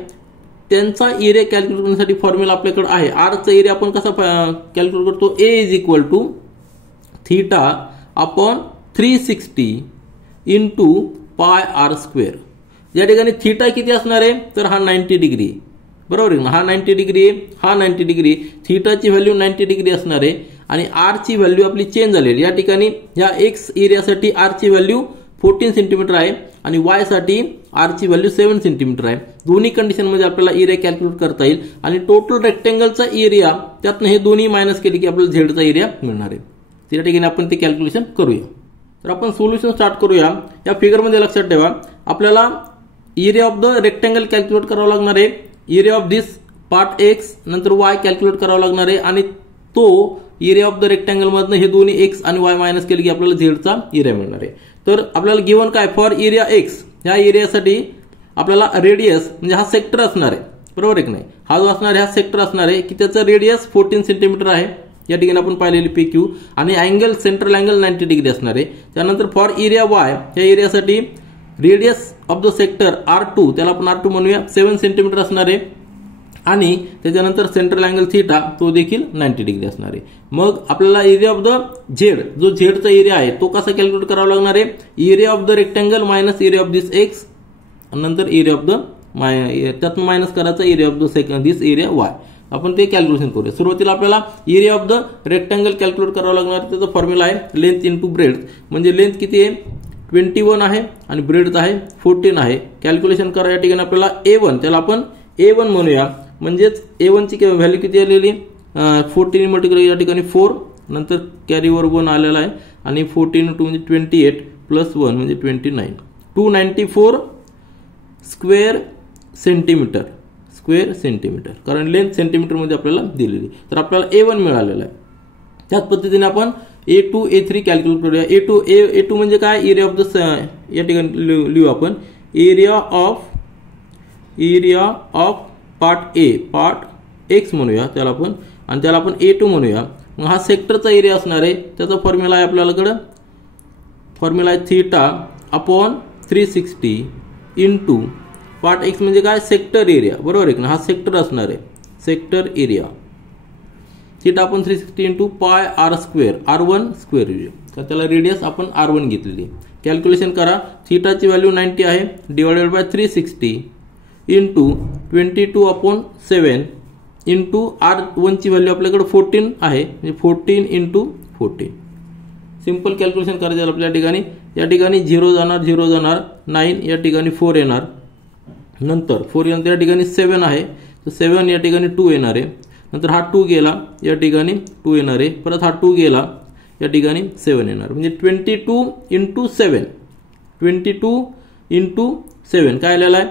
त्यांचा एरिया कॅल्क्युलेट करण्यासाठी फॉर्म्युला आपल्याकडे आहे. आर्कचा एरिया आपण कसा कॅल्क्युलेट करतो, A is equal to theta upon 360 into pi r square. या ठिकाणी थीटा किती असणार आहे, तर हा 90 डिग्री, बरोबर आहे ना. हा 90 डिग्री आहे, हा 90 डिग्री. थीटाची व्हॅल्यू 90 डिग्री असणार आहे आणि आर ची व्हॅल्यू आपली चेंज झालेली. या ठिकाणी ह्या एक्स एरियासाठी आर ची व्हॅल्यू 14 सेंटीमीटर आहे आणि वाय साठी आर ची व्हॅल्यू 7 सेंटीमीटर आहे. दोन्ही कंडिशन मध्ये आपल्याला एरिया कॅल्क्युलेट करता येईल आणि टोटल रेक्टँगलचा एरिया त्यातनं हे दोन्ही मायनस केले की आपल्याला झेडचा एरिया मिळणार आहे. त्या ठिकाणी आपण ते कॅल्क्युलेशन करूया. तर आपण सोल्युशन स्टार्ट करूया. या फिगर मध्ये लक्षात ठेवा आपल्याला area of the rectangle calculate करावं लागणार आहे. Area of this part x नंतर वाय कॅल्क्युलेट करावं लागणार आहे आणि तो एरिया ऑफ द रेक्टँगल मधनं हे दोन्ही एक्स आणि वाय मायनस केले की आपल्याला झेडचा एरिया मिळणार आहे. तर आपल्याला गिव्हन काय, फॉर एरिया एक्स, ह्या एरियासाठी आपल्याला रेडियस म्हणजे हा सेक्टर असणार आहे, बरोबर आहे की नाही. हा जो असणार आहे हा सेक्टर असणार आहे की त्याचं रेडियस 14 सेंटीमीटर आहे, या ठिकाणी आपण पाहिलेली पी क्यू, आणि अँगल सेंट्रल अँगल 90 डिग्री असणार आहे. त्यानंतर फॉर एरिया वाय, या एरियासाठी radius of the sector R2, त्याला आपण R2 म्हणूया, 7 सेंटीमीटर असणार आहे, आणि त्याच्यानंतर सेंट्रल अँगल थीटा तो देखील 90 डिग्री असणार आहे. मग आपल्याला एरिया ऑफ द झेड, जो झेडचा एरिया आहे तो कसा कॅल्क्युलेट करावा लागणार आहे, area of the rectangle minus area of this x, नंतर एरिया ऑफ द त्यातून मायनस करायचा area of the this area Y. आपण ते कॅल्क्युलेशन करूया. सुरुवातीला आपल्याला area of the rectangle calculate करावा लागणार. त्याचा फॉर्म्युला आहे लेंथ इंटू ब्रेड्थ, म्हणजे लेंथ किती आहे 21 आहे आणि ब्रेड्थ आहे 14 आहे. कॅल्क्युलेशन करा. या ठिकाणी आपल्याला A1, त्याला आपण A1 म्हणूया, म्हणजेच A1 ची व्हॅल्यू किती आलेली 14 मल्टिप्लाय या ठिकाणी 4, नंतर कॅरीवर 1 आलेला आहे, आणि 14 2 म्हणजे 28 प्लस 1 म्हणजे 29, 294 स्क्वेअर सेंटीमीटर, कारण लेंथ सेंटीमीटर मध्ये आपल्याला दिलेली. तर आपल्याला A1 मिळालेला आहे. त्याच पद्धतीने आपण A2 A3 कॅल्क्युलेट करूया. A2 म्हणजे काय, एरिया ऑफ द, या ठिकाणी लिहू आपण area of part A, part x म्हणूया त्याला आपण, आणि त्याला आपण A2 म्हणूया. मग हा सेक्टरचा एरिया असणार आहे. त्याचा फॉर्म्युला आहे आपल्याकडे, फॉर्म्युला आहे theta upon 360 into part x म्हणजे काय, सेक्टर एरिया, बरोबर आहे ना, हा सेक्टर असणार आहे, सेक्टर एरिया. थीटा आपण 360 into pi r square, R1 square area, तर त्याला रेडियस आपण R1 घेतलेली. कॅल्क्युलेशन करा. थीटाची व्हॅल्यू 90 आहे, divided by 360 into 22/7 into R1 ची व्हॅल्यू आपल्याकडे 14 आहे, म्हणजे 14 इंटू 14. सिंपल कॅल्क्युलेशन करायचं आपल्या ठिकाणी. या ठिकाणी 0 जाणार, 0 जाणार, 9 या ठिकाणी 4 येणार, नंतर 4 या ठिकाणी 7 आहे, तर 7 या ठिकाणी 2 येणार आहे, नंतर हा 2 गेला, या ठिकाणी 2 येणार आहे, परत हा 2 गेला, या ठिकाणी 7 येणार, म्हणजे 22 इंटू 7, 22 इंटू 7 काय आलेला आहे,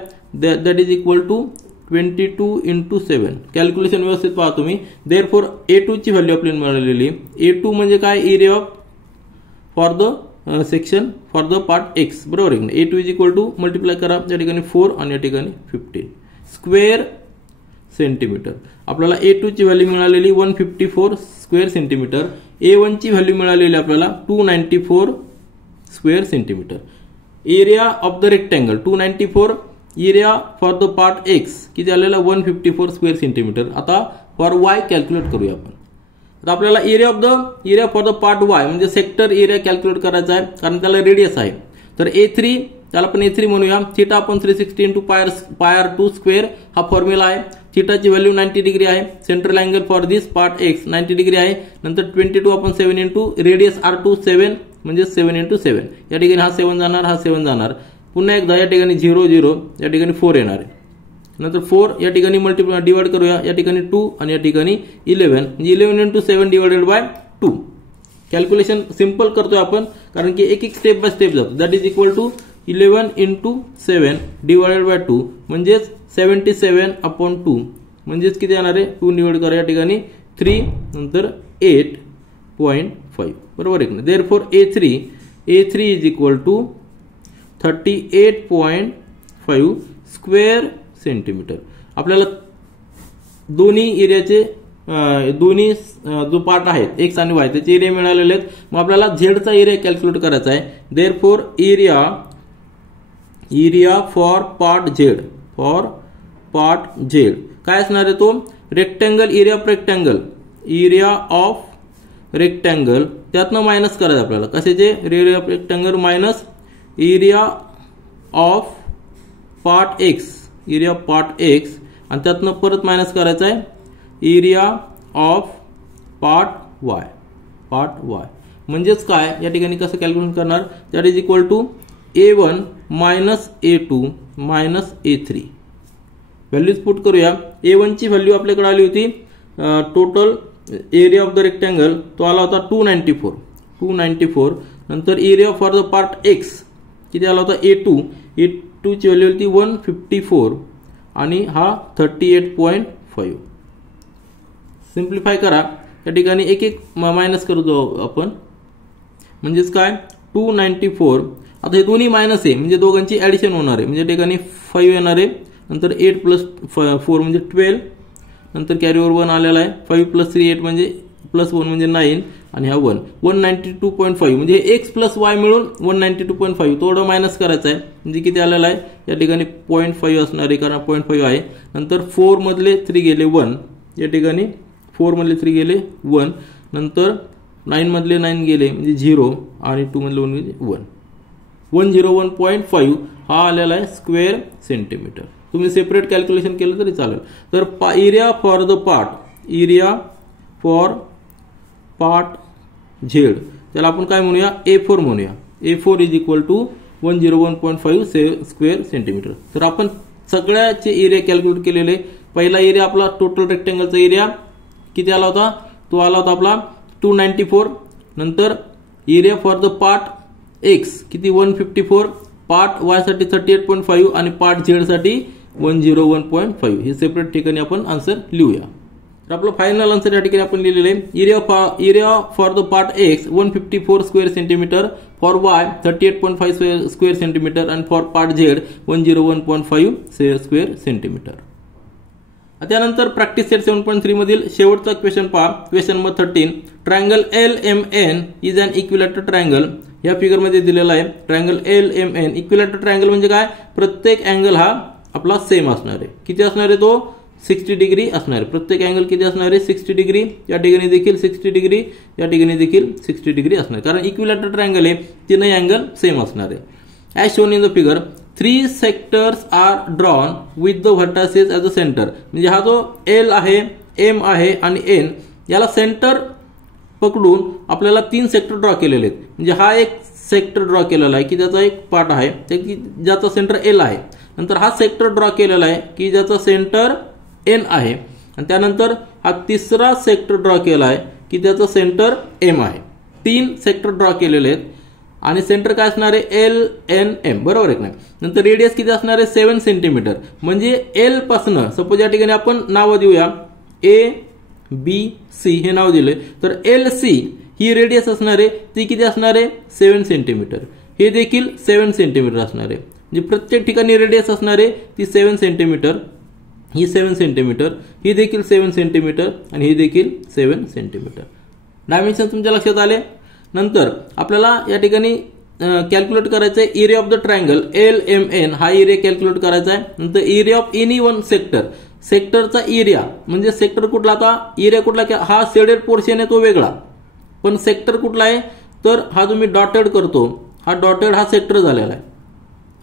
that is equal to 22 into 7. Calculation व्यवस्थित पहा तुम्ही. देअरफॉर A2 ची व्हॅल्यू आपल्याला मिळालेली. A2 म्हणजे काय, area of for the section for the part x, बरोबर आहे. A2 is equal to multiply करा, या ठिकाणी 4 आणि या ठिकाणी 15 स्क्वेअर सेंटीमीटर. आपल्याला A2 ची व्हॅल्यू मिळालेली 154 स्क्वेअर सेंटीमीटर. A1 ची व्हॅल्यू मिळालेली आपल्याला 294 square centimetre. Area of the rectangle 294, area for the part x किती आलेला 154 स्क्वेअर सेंटीमीटर. आता फॉर वाय कॅल्क्युलेट करूया आपण. तर आपल्याला area for the part Y म्हणजे सेक्टर एरिया कॅल्क्युलेट करायचा आहे, कारण त्याला रेडियस आहे. तर A3, त्याला आपण A3 म्हणूया. थीटा आपण 360 इंटू पाय R2 स्क्वेअर हा फॉर्म्युला आहे. थीटाची व्हॅल्यू 90 डिग्री आहे. Central angle for this part x 90 degree आहे. नंतर 22/7 इंटू रेडियस R2 7 म्हणजे 7 इंटू 7. या ठिकाणी हा 7 जाणार, हा 7 जाणार. पुन्हा एकदा या ठिकाणी 0 0, या ठिकाणी 4 येणार आहे. नंतर 4 या ठिकाणी मल्टिप्लाय डिवाइड करूया, या ठिकाणी 2 आणि या ठिकाणी 11 म्हणजे 11 into 7 divided by 2. Calculation simple करतोय आपण, कारण की एक स्टेप बाय स्टेप जातो. That is equal to 11 into 7 divided by 2 म्हणजेच 77/2 म्हणजेच किती येणार आहे, 2 डिवाइड करा, या ठिकाणी 3 नंतर 8.5, बरोबर आहे. Therefore A3 is equal to 38.5 square centimetre. आपल्याला दोन्ही एरियाचे जो पार्ट आहेत एक्स आणि वाय त्याचे एरिया मिळालेले आहेत. मग आपल्याला झेडचा एरिया कॅल्क्युलेट करायचा आहे. Therefore area for part Z काय असणार आहे, तो रेक्टँगल एरिया ऑफ रेक्टँगल त्यातनं मायनस करायचं आपल्याला. कशाचे, area of rectangle minus area of part x, आणि त्यातनं परत मायनस करायचा आहे एरिया ऑफ पार्ट वाय. म्हणजेच काय, या ठिकाणी कसं कॅल्क्युलेट करणार, that is equal to A1 minus A2 minus A3. Values put करूया. A1 ची व्हॅल्यू आपल्याकडे आली होती, total area of the rectangle तो आला होता 294. नंतर area for the part x किती आला होता A2 ची व्हॅल्यू होती 154 आणि हा 38.5. सिंप्लिफाय करा. त्या ठिकाणी एक एक मायनस करतो आपण, म्हणजेच काय 294. आता हे दोन्ही मायनस आहे म्हणजे दोघांची ॲडिशन होणार आहे, म्हणजे त्या ठिकाणी 5 येणार आहे, नंतर 8 + 4 म्हणजे 12, नंतर कॅरीवर 1 आलेला आहे, 5 + 3 8 म्हणजे +1 म्हणजे 9 आणि हा 1 192.5 म्हणजे x + y मिळून 192.5 थोडं मायनस करायचं आहे म्हणजे किती आलेला आहे या ठिकाणी 0.5 असणार आहे कारण 0.5 आहे. नंतर 4 मधले 3 गेले 1, या ठिकाणी 4 मधले 3 गेले 1, नंतर 9 मधले 9 गेले म्हणजे 0 आणि 2 मधले 1 म्हणजे 1. 101.5 हा आलेला आहे स्क्वेअर सेंटीमीटर. तुम्ही सेपरेट कॅल्क्युलेशन केलं तरी चालेल. तर area for the part, area for part Z, त्याला आपण काय म्हणूया A4 म्हणूया. A4 = 101.5 square centimetre. तर आपण सगळ्याचे एरिया कॅल्क्युलेट केलेले. पहिला एरिया आपला टोटल रेक्टेंगलचा एरिया किती आला होता, तो आला होता आपला 294. नंतर area for the part x किती 154, पार्ट वाय साठी 38.5 आणि पार्ट झेड साठी 101.5. हे सेपरेट ठिकाणी आपण आन्सर लिहूया. तर आपलं फायनल आन्सर या ठिकाणी आपण लिहिलेले area for the part X 154 square centimetre, for Y 38.5 square centimetre आणि for part Z 101.5 square centimetre. त्यानंतर प्रॅक्टिस सेट 7.3 मधील शेवटचा क्वेश्चन पहा. Question number 13. Triangle LMN is an equilateral triangle. या फिगर मध्ये दिलेला आहे ट्रायंगल LMN. इक्विलॅटरल ट्रायंगल म्हणजे काय, प्रत्येक अँगल हा आपला सेम असणार आहे. किती असणार आहे तो 60 डिग्री असणार आहे. प्रत्येक अँगल किती असणार आहे 60 डिग्री. या ठिकाणी देखील 60 डिग्री, या ठिकाणी देखील 60 डिग्री असणार, कारण इक्विलॅटरल ट्रायंगल आहे, तीनही अँगल सेम असणार आहे. As shown in the figure 3 sectors are drawn with the vertices as a centre. म्हणजे हा जो L आहे, M आहे आणि N याला सेंटर पकडून आपल्याला 3 सेक्टर ड्रॉ केलेले आहेत. म्हणजे हा एक सेक्टर ड्रॉ केलेला आहे की ज्याचा एक पार्ट आहे ज्याचा सेंटर L आहे. नंतर हा सेक्टर ड्रॉ केलेला आहे की ज्याचा सेंटर N आहे. आणि त्यानंतर हा तिसरा सेक्टर ड्रॉ केला आहे की त्याचा सेंटर M आहे. 3 सेक्टर ड्रॉ केलेले आहेत आणि सेंटर काय असणार आहे LNM, बरोबर आहे. नंतर रेडियस किती असणार आहे 7 सेंटीमीटर. म्हणजे L पासून सपोज या ठिकाणी आपण नाव देऊया ABC हे नाव दिले, तर LC ही रेडियस असणार आहे ती किती असणार आहे 7 सेंटीमीटर. हे देखील 7 सेंटीमीटर असणार आहे. म्हणजे प्रत्येक ठिकाणी रेडियस असणार आहे ती 7 सेंटीमीटर, ही 7 सेंटीमीटर, ही देखील 7 सेंटीमीटर आणि ही देखील 7 सेंटीमीटर. डायमेन्शन तुमच्या लक्षात आले. नंतर आपल्याला या ठिकाणी कॅल्क्युलेट करायचं आहे area of the triangle LMN. हा एरिया कॅल्क्युलेट करायचा आहे. नंतर area of any one sector, सेक्टरचा एरिया म्हणजे सेक्टर कुठला, आता एरिया कुठला, हा शेडेड पोर्शन आहे तो वेगळा, पण सेक्टर कुठला आहे तर हा जो मी डॉटेड करतो हा डॉटेड हा सेक्टर झालेला आहे.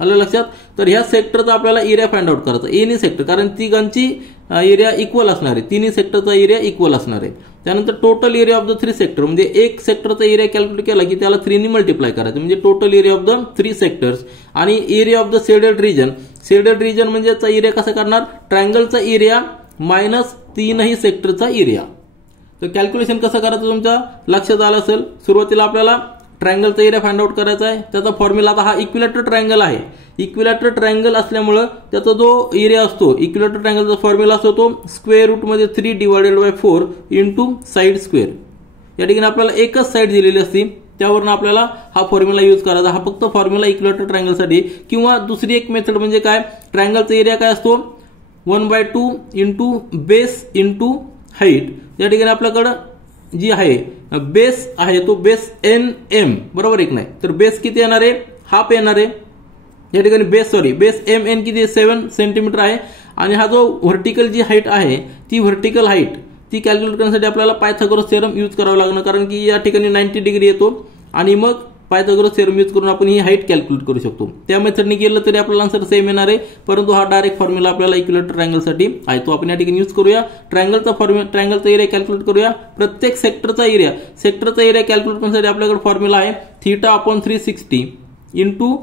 आलं लक्षात. तर ह्या सेक्टरचा आपल्याला एरिया फाइंड आउट करायचा एनी सेक्टर, कारण तिघांची एरिया इक्वल असणार आहे, तिन्ही सेक्टरचा एरिया इक्वल असणार आहे. त्यानंतर total area of the 3 sector, म्हणजे एक सेक्टरचा एरिया कॅल्क्युलेट केला की त्याला 3 ने मल्टिप्लाय करायचं, म्हणजे total area of the 3 sectors. आणि area of the shaded region, shaded region म्हणजे याचा एरिया कसा करणार, ट्रायंगलचा एरिया मायनस 3ही सेक्टरचा एरिया. तर कॅल्क्युलेशन कसं करायचं तुमच्या लक्षात आलं असेल. सुरुवातीला आपल्याला ट्रायंगलचा एरिया फाइंड आउट करायचा आहे. त्याचा फॉर्म्युला, आता हा इक्विलॅटरल ट्रायंगल आहे, इक्विलॅटरल ट्रायंगल असल्यामुळे त्याचा जो एरिया असतो इक्विलॅटरल ट्रायंगलचा फॉर्म्युला असतो तो स्क्वेअर रूट मध्ये 3/4 इंटू साईड स्क्वेअर. या ठिकाणी आपल्याला एकच साईड दिलेली असते, त्यावरून आपल्याला हा फॉर्म्युला यूज करायचा. हा फक्त फॉर्म्युला इक्विलॅटरल ट्रायंगलसाठी. किंवा दुसरी एक मेथड म्हणजे काय, ट्रायंगलचा एरिया काय असतो 1/2 इंटू बेस इंटू हाईट. या ठिकाणी आपल्याकडं जी आहे बेस आहे तो बेस NM, बरोबर एक नाही, तर बेस किती येणार आहे हाफ येणार आहे. या ठिकाणी बेस MN किती 7 सेंटीमीटर आहे. आणि हा जो व्हर्टिकल जी हाईट आहे ती व्हर्टिकल हाईट ती कॅल्क्युलेट करण्यासाठी आपल्याला पायथागोरस थेरम यूज करावा लागणार, कारण की या ठिकाणी 90 डिग्री येतो आणि मग पायथागोरस थेरम यूज करून आपण ही हाईट कॅल्क्युलेट करू शकतो. त्या मेथडने केलं तरी आपल्याला आन्सर सेम येणार आहे, परंतु हा डायरेक्ट फॉर्म्युला आपल्याला इक्विलॅटरल ट्रायंगलसाठी आहे तो आपण या ठिकाणी यूज करूया. ट्रायंगलचा एरिया कॅल्क्युलेट करूया. प्रत्येक सेक्टरचा एरिया कॅल्क्युलेट करण्यासाठी आपल्याकडे फॉर्म्युला आहे θ/360 इंटू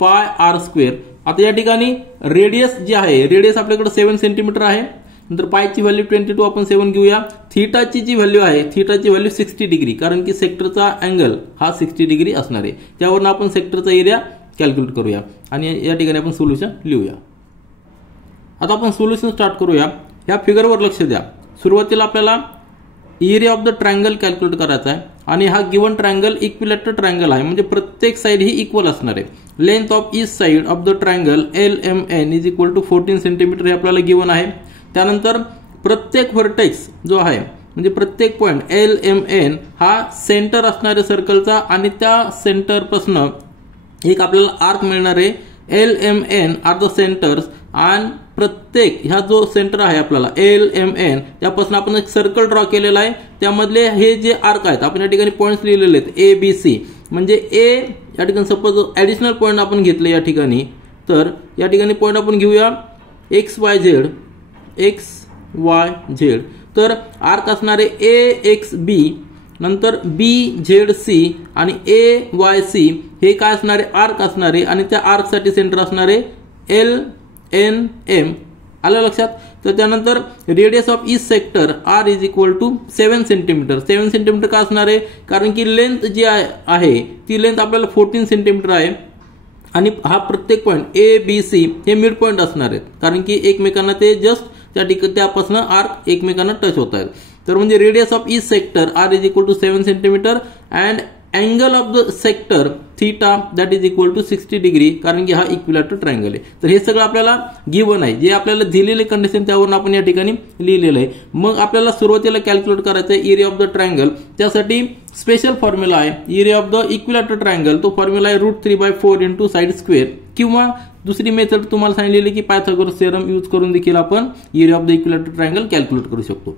πr². आता या ठिकाणी रेडियस जी आहे, रेडियस आपल्याकडे 7 सेंटीमीटर आहे. नंतर पायची व्हॅल्यू 22 आपण 7 घेऊया. थीटाची जी व्हॅल्यू आहे, थीटाची व्हॅल्यू 60 डिग्री, कारण की सेक्टरचा अँगल हा 60 डिग्री असणार आहे. त्यावरून आपण सेक्टरचा एरिया कॅल्क्युलेट करूया आणि या ठिकाणी आपण सोल्युशन लिहूया. आता आपण सोल्युशन स्टार्ट करूया. या फिगरवर लक्ष द्या. सुरुवातीला आपल्याला area of the triangle calculate करायचा आहे आणि हा गिवन ट्रायंगल इक्विलॅटरल ट्रायंगल आहे म्हणजे प्रत्येक साइड ही इक्वल असणार आहे. Length of each side of the triangle LMN is equal to 14 centimetre हे आपल्याला गिवन आहे. त्यानंतर प्रत्येक व्हर्टेक्स जो आहे म्हणजे प्रत्येक पॉइंट LMN हा सेंटर असणारे सर्कलचा आणि त्या सेंटर पासून एक आपल्याला आर्क मिळणार आहे. LMN आर द सेंटर्स आणि प्रत्येक ह्या जो सेंटर आहे आपल्याला LMN त्यापासून आपण एक सर्कल ड्रॉ केलेला आहे. त्यामधले हे जे आर्क आहेत आपण या ठिकाणी पॉइंट्स लिहिलेले आहेत ABC म्हणजे A या ठिकाणी सपोज ॲडिशनल पॉइंट आपण घेतले या ठिकाणी तर या ठिकाणी पॉइंट आपण घेऊया XYZ तर आर्क असणारे AXB नंतर BZC आणि AYC हे काय असणारे आर्क असणारे आणि त्या आर्क साठी सेंटर असणारे LNM आलं लक्षात. तर त्यानंतर radius of each sector R is equal to 7 centimetre. 7 centimetre का असणार आहे कारण की लेंथ जी आहे ती लेंथ आपल्याला 14 सेंटीमीटर आहे आणि हा प्रत्येक पॉइंट ABC हे मिड पॉइंट असणार आहेत कारण की एकमेकांना ते जस्ट त्यापासून आर्क एकमेकांना टच होत आहेत. तर म्हणजे radius of each sector R is equal to 7 centimetre and angle of the sector theta that is equal to 60 degree कारण की हा इक्विलॅटरल ट्रायंगल आहे. तर हे सगळं आपल्याला गिवन आहे जे आपल्याला दिलेले कंडिशन त्यावरून आपण या ठिकाणी लिहिलेलं आहे. मग आपल्याला सुरुवातीला कॅल्क्युलेट करायचं आहे एरिया ऑफ द ट्रायंगल. त्यासाठी स्पेशल फॉर्म्युला आहे area of the equilateral triangle. तो फॉर्म्युला आहे √3/4 इंटू साइड स्क्वेअर किंवा दुसरी मेथड तुम्हाला सांगितलेली की पायथागोरस थेरम यूज करून देखील आपण area of the equilateral triangle calculate करू शकतो.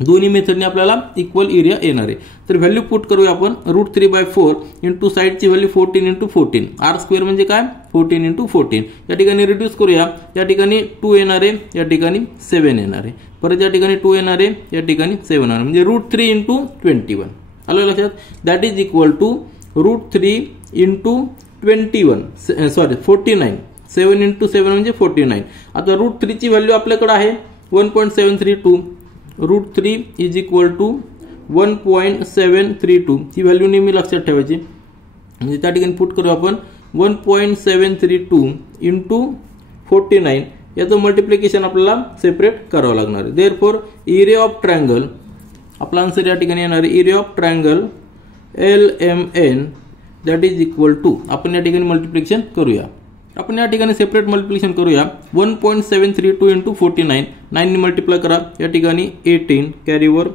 दोन्ही मेथडने आपल्याला इक्वल एरिया येणार आहे. तर व्हॅल्यू पुट करूया आपण √3/4 इंटू साइडची व्हॅल्यू 14 इंटू 14 R स्क्वेअर म्हणजे काय 14 इंटू 14. या ठिकाणी रिड्यूस करूया. या ठिकाणी 2 येणार आहे या ठिकाणी 7 येणार आहे परत या ठिकाणी 2 येणार आहे या ठिकाणी 7 येणार म्हणजे √3 इंटू 21 आलं लक्षात. That is equal to √3 into 21 sorry 49 7 into 7 म्हणजे 49. आता √3 ची व्हॅल्यू आपल्याकडे आहे 1.732 √3 इज इक्वल टू 1.732 ही व्हॅल्यू नेहमी लक्षात ठेवायची म्हणजे त्या ठिकाणी पुट करू आपण 1.732 इंटू 49 याचं मल्टिप्लिकेशन आपल्याला सेपरेट करावं लागणार आहे. देअरफॉर एरिया ऑफ ट्रायंगल आपला आन्सर या ठिकाणी येणार आहे area of triangle LMN that is equal to आपण या ठिकाणी मल्टिप्लिकेशन करूया. आपण या ठिकाणी सेपरेट मल्टिप्लिकेशन करूया 1.732 इंटू 49 9 ने मल्टिप्लाय करा या ठिकाणी 18 कॅरीवर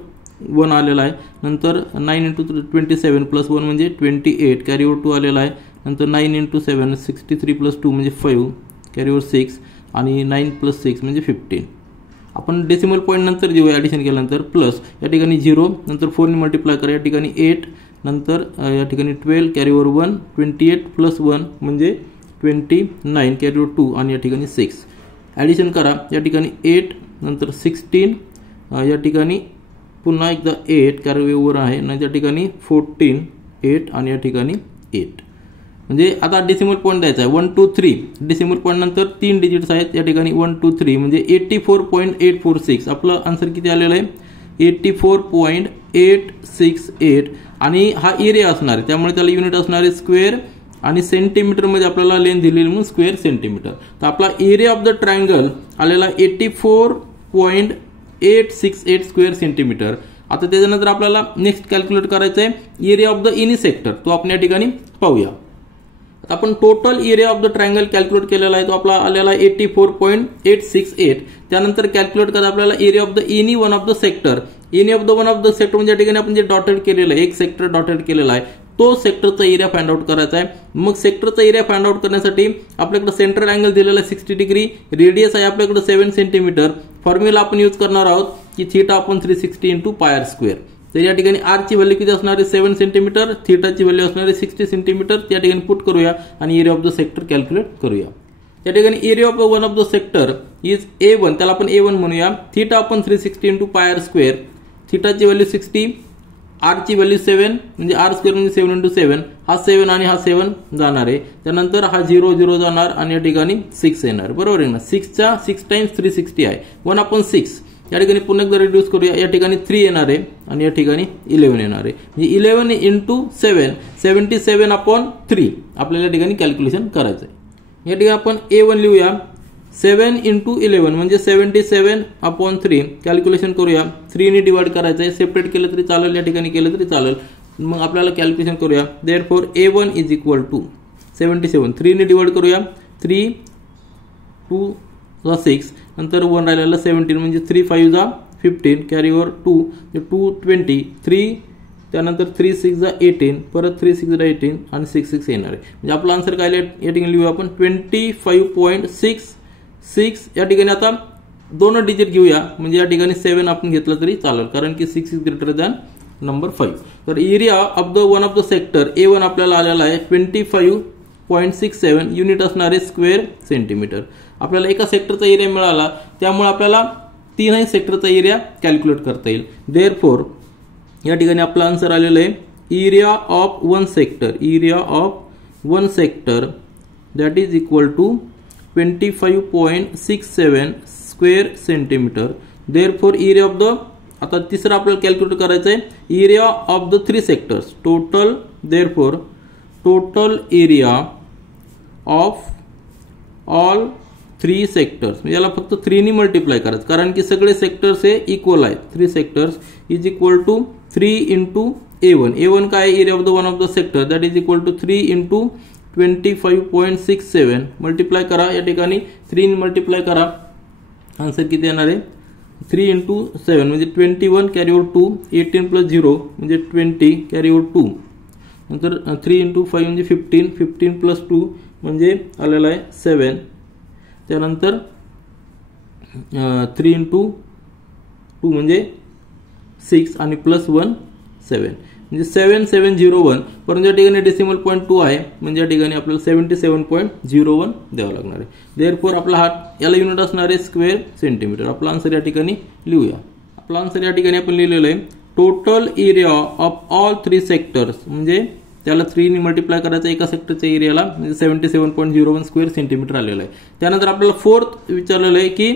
1 आलेला आहे नंतर 9 इंटू 27 प्लस 1 म्हणजे 28 कॅरीवर 2 आलेला आहे नंतर 9 इंटू 7 63 प्लस 2 म्हणजे 5 कॅरीवर 6 आणि 9 प्लस 6 म्हणजे 15. आपण डेसिमल पॉईंट नंतर जेव्हा ॲडिशन केल्यानंतर प्लस या ठिकाणी 0 नंतर 4 ने मल्टिप्लाय करा या ठिकाणी 8 नंतर या ठिकाणी 12 कॅरीवर 1 28 प्लस 1 म्हणजे 29 कॅरीवर 2 आणि या ठिकाणी 6 ॲडिशन करा या ठिकाणी 8 नंतर 16 या ठिकाणी पुन्हा एकदा 8 कॅरीवर आहे आणि या ठिकाणी 14 8 आणि या ठिकाणी 8 म्हणजे आता डेसिमल पॉईंट द्यायचा आहे 1 2 3 डेसिमल पॉईंट नंतर 3 डिजिट्स आहेत या ठिकाणी 1 2 3 म्हणजे 84.846 आपलं आन्सर किती आलेलं आहे 84.868 आणि हा एरिया असणार आहे त्यामुळे त्याला युनिट असणार आहे स्क्वेअर आणि सेंटीमीटर मध्ये आपल्याला लेंथ दिलेली म्हणून स्क्वेअर सेंटीमीटर. तर आपला एरिया ऑफ द ट्रायंगल आलेला 84.868 स्क्वेअर सेंटीमीटर. आता त्याच्यानंतर आपल्याला नेक्स्ट कॅल्क्युलेट करायचं आहे area of the any sector तो आपण या ठिकाणी पाहूया. आता आपण total area of the triangle calculate केलेला आहे तो आपला आलेला 84.868. त्यानंतर कॅल्क्युलेट करा आपल्याला area of the any one of the sector. Any of the one of the sector म्हणजे या ठिकाणी आपण जे डॉटेड केलेलं आहे एक सेक्टर डॉटेड केलेला आहे तो सेक्टरचा एरिया फाइंड आउट करायचा आहे. मग सेक्टरचा एरिया फाइंड आउट करण्यासाठी आपल्याकडे सेंट्रल अँगल दिलेला आहे 60 डिग्री रेडियस आहे आपल्याकडे 7 सेंटीमीटर. फॉर्म्युला आपण यूज करणार आहोत की थीटा अपॉन 360 इंटू पायर स्क्वेअर. तर या ठिकाणी R ची व्हॅल्यू किती असणार आहे 7 सेंटीमीटर थीटाची व्हॅल्यू असणार आहे 60 सेंटीमीटर. त्या ठिकाणी पुट करूया आणि area of the sector calculate करूया. या ठिकाणी area of one of the sector is A1 त्याला आपण A1 म्हणूया थीटा अपॉन 360 इंटू पायर स्क्वेअर. थीटाची व्हॅल्यू 60 R ची व्हॅल्यू 7 म्हणजे R स्क्वेअर म्हणजे 7 इंटू 7 हा 7 आणि हा 7 जाणार आहे. त्यानंतर हा 0 0 जाणार आणि या ठिकाणी 6 येणार बरोबर आहे ना 6 चा 6 टाइम्स 360 आहे 1/6. या ठिकाणी पुन्हा एकदा रिड्यूस करूया या ठिकाणी 3 येणार आहे आणि या ठिकाणी 11 येणार आहे म्हणजे 11 इंटू 7 77/3 आपल्याला या ठिकाणी कॅल्क्युलेशन करायचं आहे. या ठिकाणी आपण A1 लिहूया 7 इंटू 11 म्हणजे 77/3 कॅल्क्युलेशन करूया. 3 ने डिवाइड करायचं आहे. सेपरेट केलं तरी चालेल, या ठिकाणी केलं तरी चालेल. मग आपल्याला कॅल्क्युलेशन करूया. Therefore A1 is equal to 77. 3 ने डिवाइड करूया. 3 2 6 नंतर 1 राहिलेला 17 म्हणजे 3 5 जा 15 कॅरी ओव्हर 2 2 20 3 त्यानंतर 3 6 जा 18 परत 3 6 जा 18 आणि 6 6 येणार आहे. म्हणजे आपला आन्सर काय या ठिकाणी लिहूया आपण 25.66. या ठिकाणी आता दोन डिजिट घेऊया म्हणजे या ठिकाणी 7 आपण घेतलं तरी चालेल कारण की 6 इज ग्रेटर दॅन नंबर 5. तर area of the one of the sector A1 आपल्याला आलेला आहे 25.67 युनिट असणारे स्क्वेअर सेंटीमीटर. आपल्याला एका सेक्टरचा एरिया मिळाला त्यामुळे आपल्याला तीनही सेक्टरचा एरिया कॅल्क्युलेट करता येईल. देअरफॉर या ठिकाणी आपला आन्सर आलेला आहे area of one sector that is equal to 25.67 square centimetre. Therefore area of the आता तिसरा आपल्याला कॅल्क्युलेट करायचं आहे area of the 3 sectors total. Therefore total area of all 3 sectors म्हणजे याला फक्त 3 ने मल्टिप्लाय करायचं कारण की सगळे सेक्टर्स हे इक्वल आहेत. 3 sectors is equal to 3 into A1. A1 काय area of the one of the sector that is equal to 3 into 25.67 multiply करा. या ठिकाणी 3 ने मल्टिप्लाय करा. आन्सर किती येणार आहे 3 इंटू 7 म्हणजे 21 कॅरी ओव्हर 2 18 प्लस 0 म्हणजे 20 कॅरी ओव्हर 2 नंतर 3 इंटू 5 म्हणजे 15 15 प्लस 2 म्हणजे आलेला आहे 7 त्यानंतर 3 इंटू 2 म्हणजे 6 आणि प्लस 1 7 म्हणजे 7701 परंतु या ठिकाणी डेसिमल पॉईंट 2 आहे म्हणजे या ठिकाणी आपल्याला 77.01 द्यावं लागणार आहे. देअरफॉर आपला हा याला युनिट असणार आहे स्क्वेअर सेंटीमीटर. आपला आन्सर या ठिकाणी लिहूया. आपला आन्सर या ठिकाणी आपण लिहिलेलं आहे total area of all 3 sectors म्हणजे त्याला 3 ने मल्टिप्लाय करायचं एका सेक्टरच्या एरियाला म्हणजे 77.01 स्क्वेअर सेंटीमीटर आलेला आहे. त्यानंतर आपल्याला फोर्थ विचारलेलं आहे की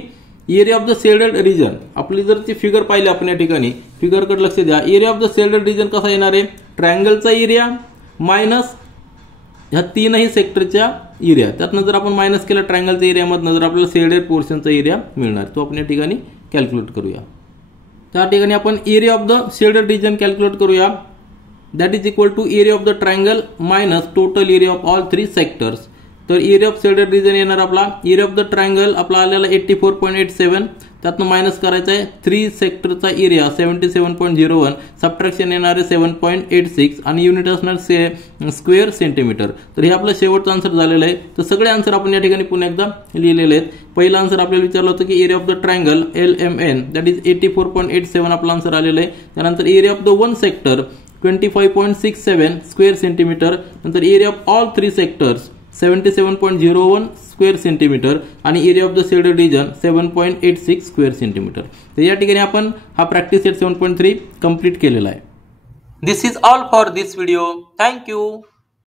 area of the shaded region. आपली जर ती फिगर पाहिली आपण या ठिकाणी फिगरकडे लक्ष द्या. Area of the shaded region कसा येणार आहे ट्रायंगलचा एरिया मायनस ह्या तीनही सेक्टरच्या एरिया त्यातनं जर आपण मायनस केला ट्रायंगलच्या एरियामधनं जर आपल्याला शेडेड पोर्शनचा एरिया मिळणार तो आपण या ठिकाणी कॅल्क्युलेट करूया. त्या ठिकाणी आपण area of the shaded region calculate करूया. That is equal to area of the triangle minus total area of all 3 sectors. तर एरिया ऑफ शेडेड रिजन येणार आपला एरिया ऑफ द ट्रायंगल आपला आलेला 84.87 त्यातनं मायनस करायचं आहे 3 सेक्टरचा एरिया 77.01 सबट्रॅक्शन येणार आहे 7.86 आणि युनिट असणार स्क्वेअर सेंटीमीटर. तर हे आपलं शेवटचं आन्सर झालेलं आहे. तर सगळे आन्सर आपण या ठिकाणी पुन्हा एकदा लिहिलेले आहेत. पहिलं आन्सर आपल्याला विचारलं होतं की area of the triangle LMN that is 84.87 आपला आन्सर आलेला आहे. त्यानंतर area of the one sector 25.67 square centimetre. नंतर area of all 3 sectors 77.01 square centimetre आणि area of the shaded region 7.86 square centimetre. तर या ठिकाणी आपण हा प्रॅक्टिस सेट 7.3 कंप्लीट केलेला आहे. This is all for this video. Thank you.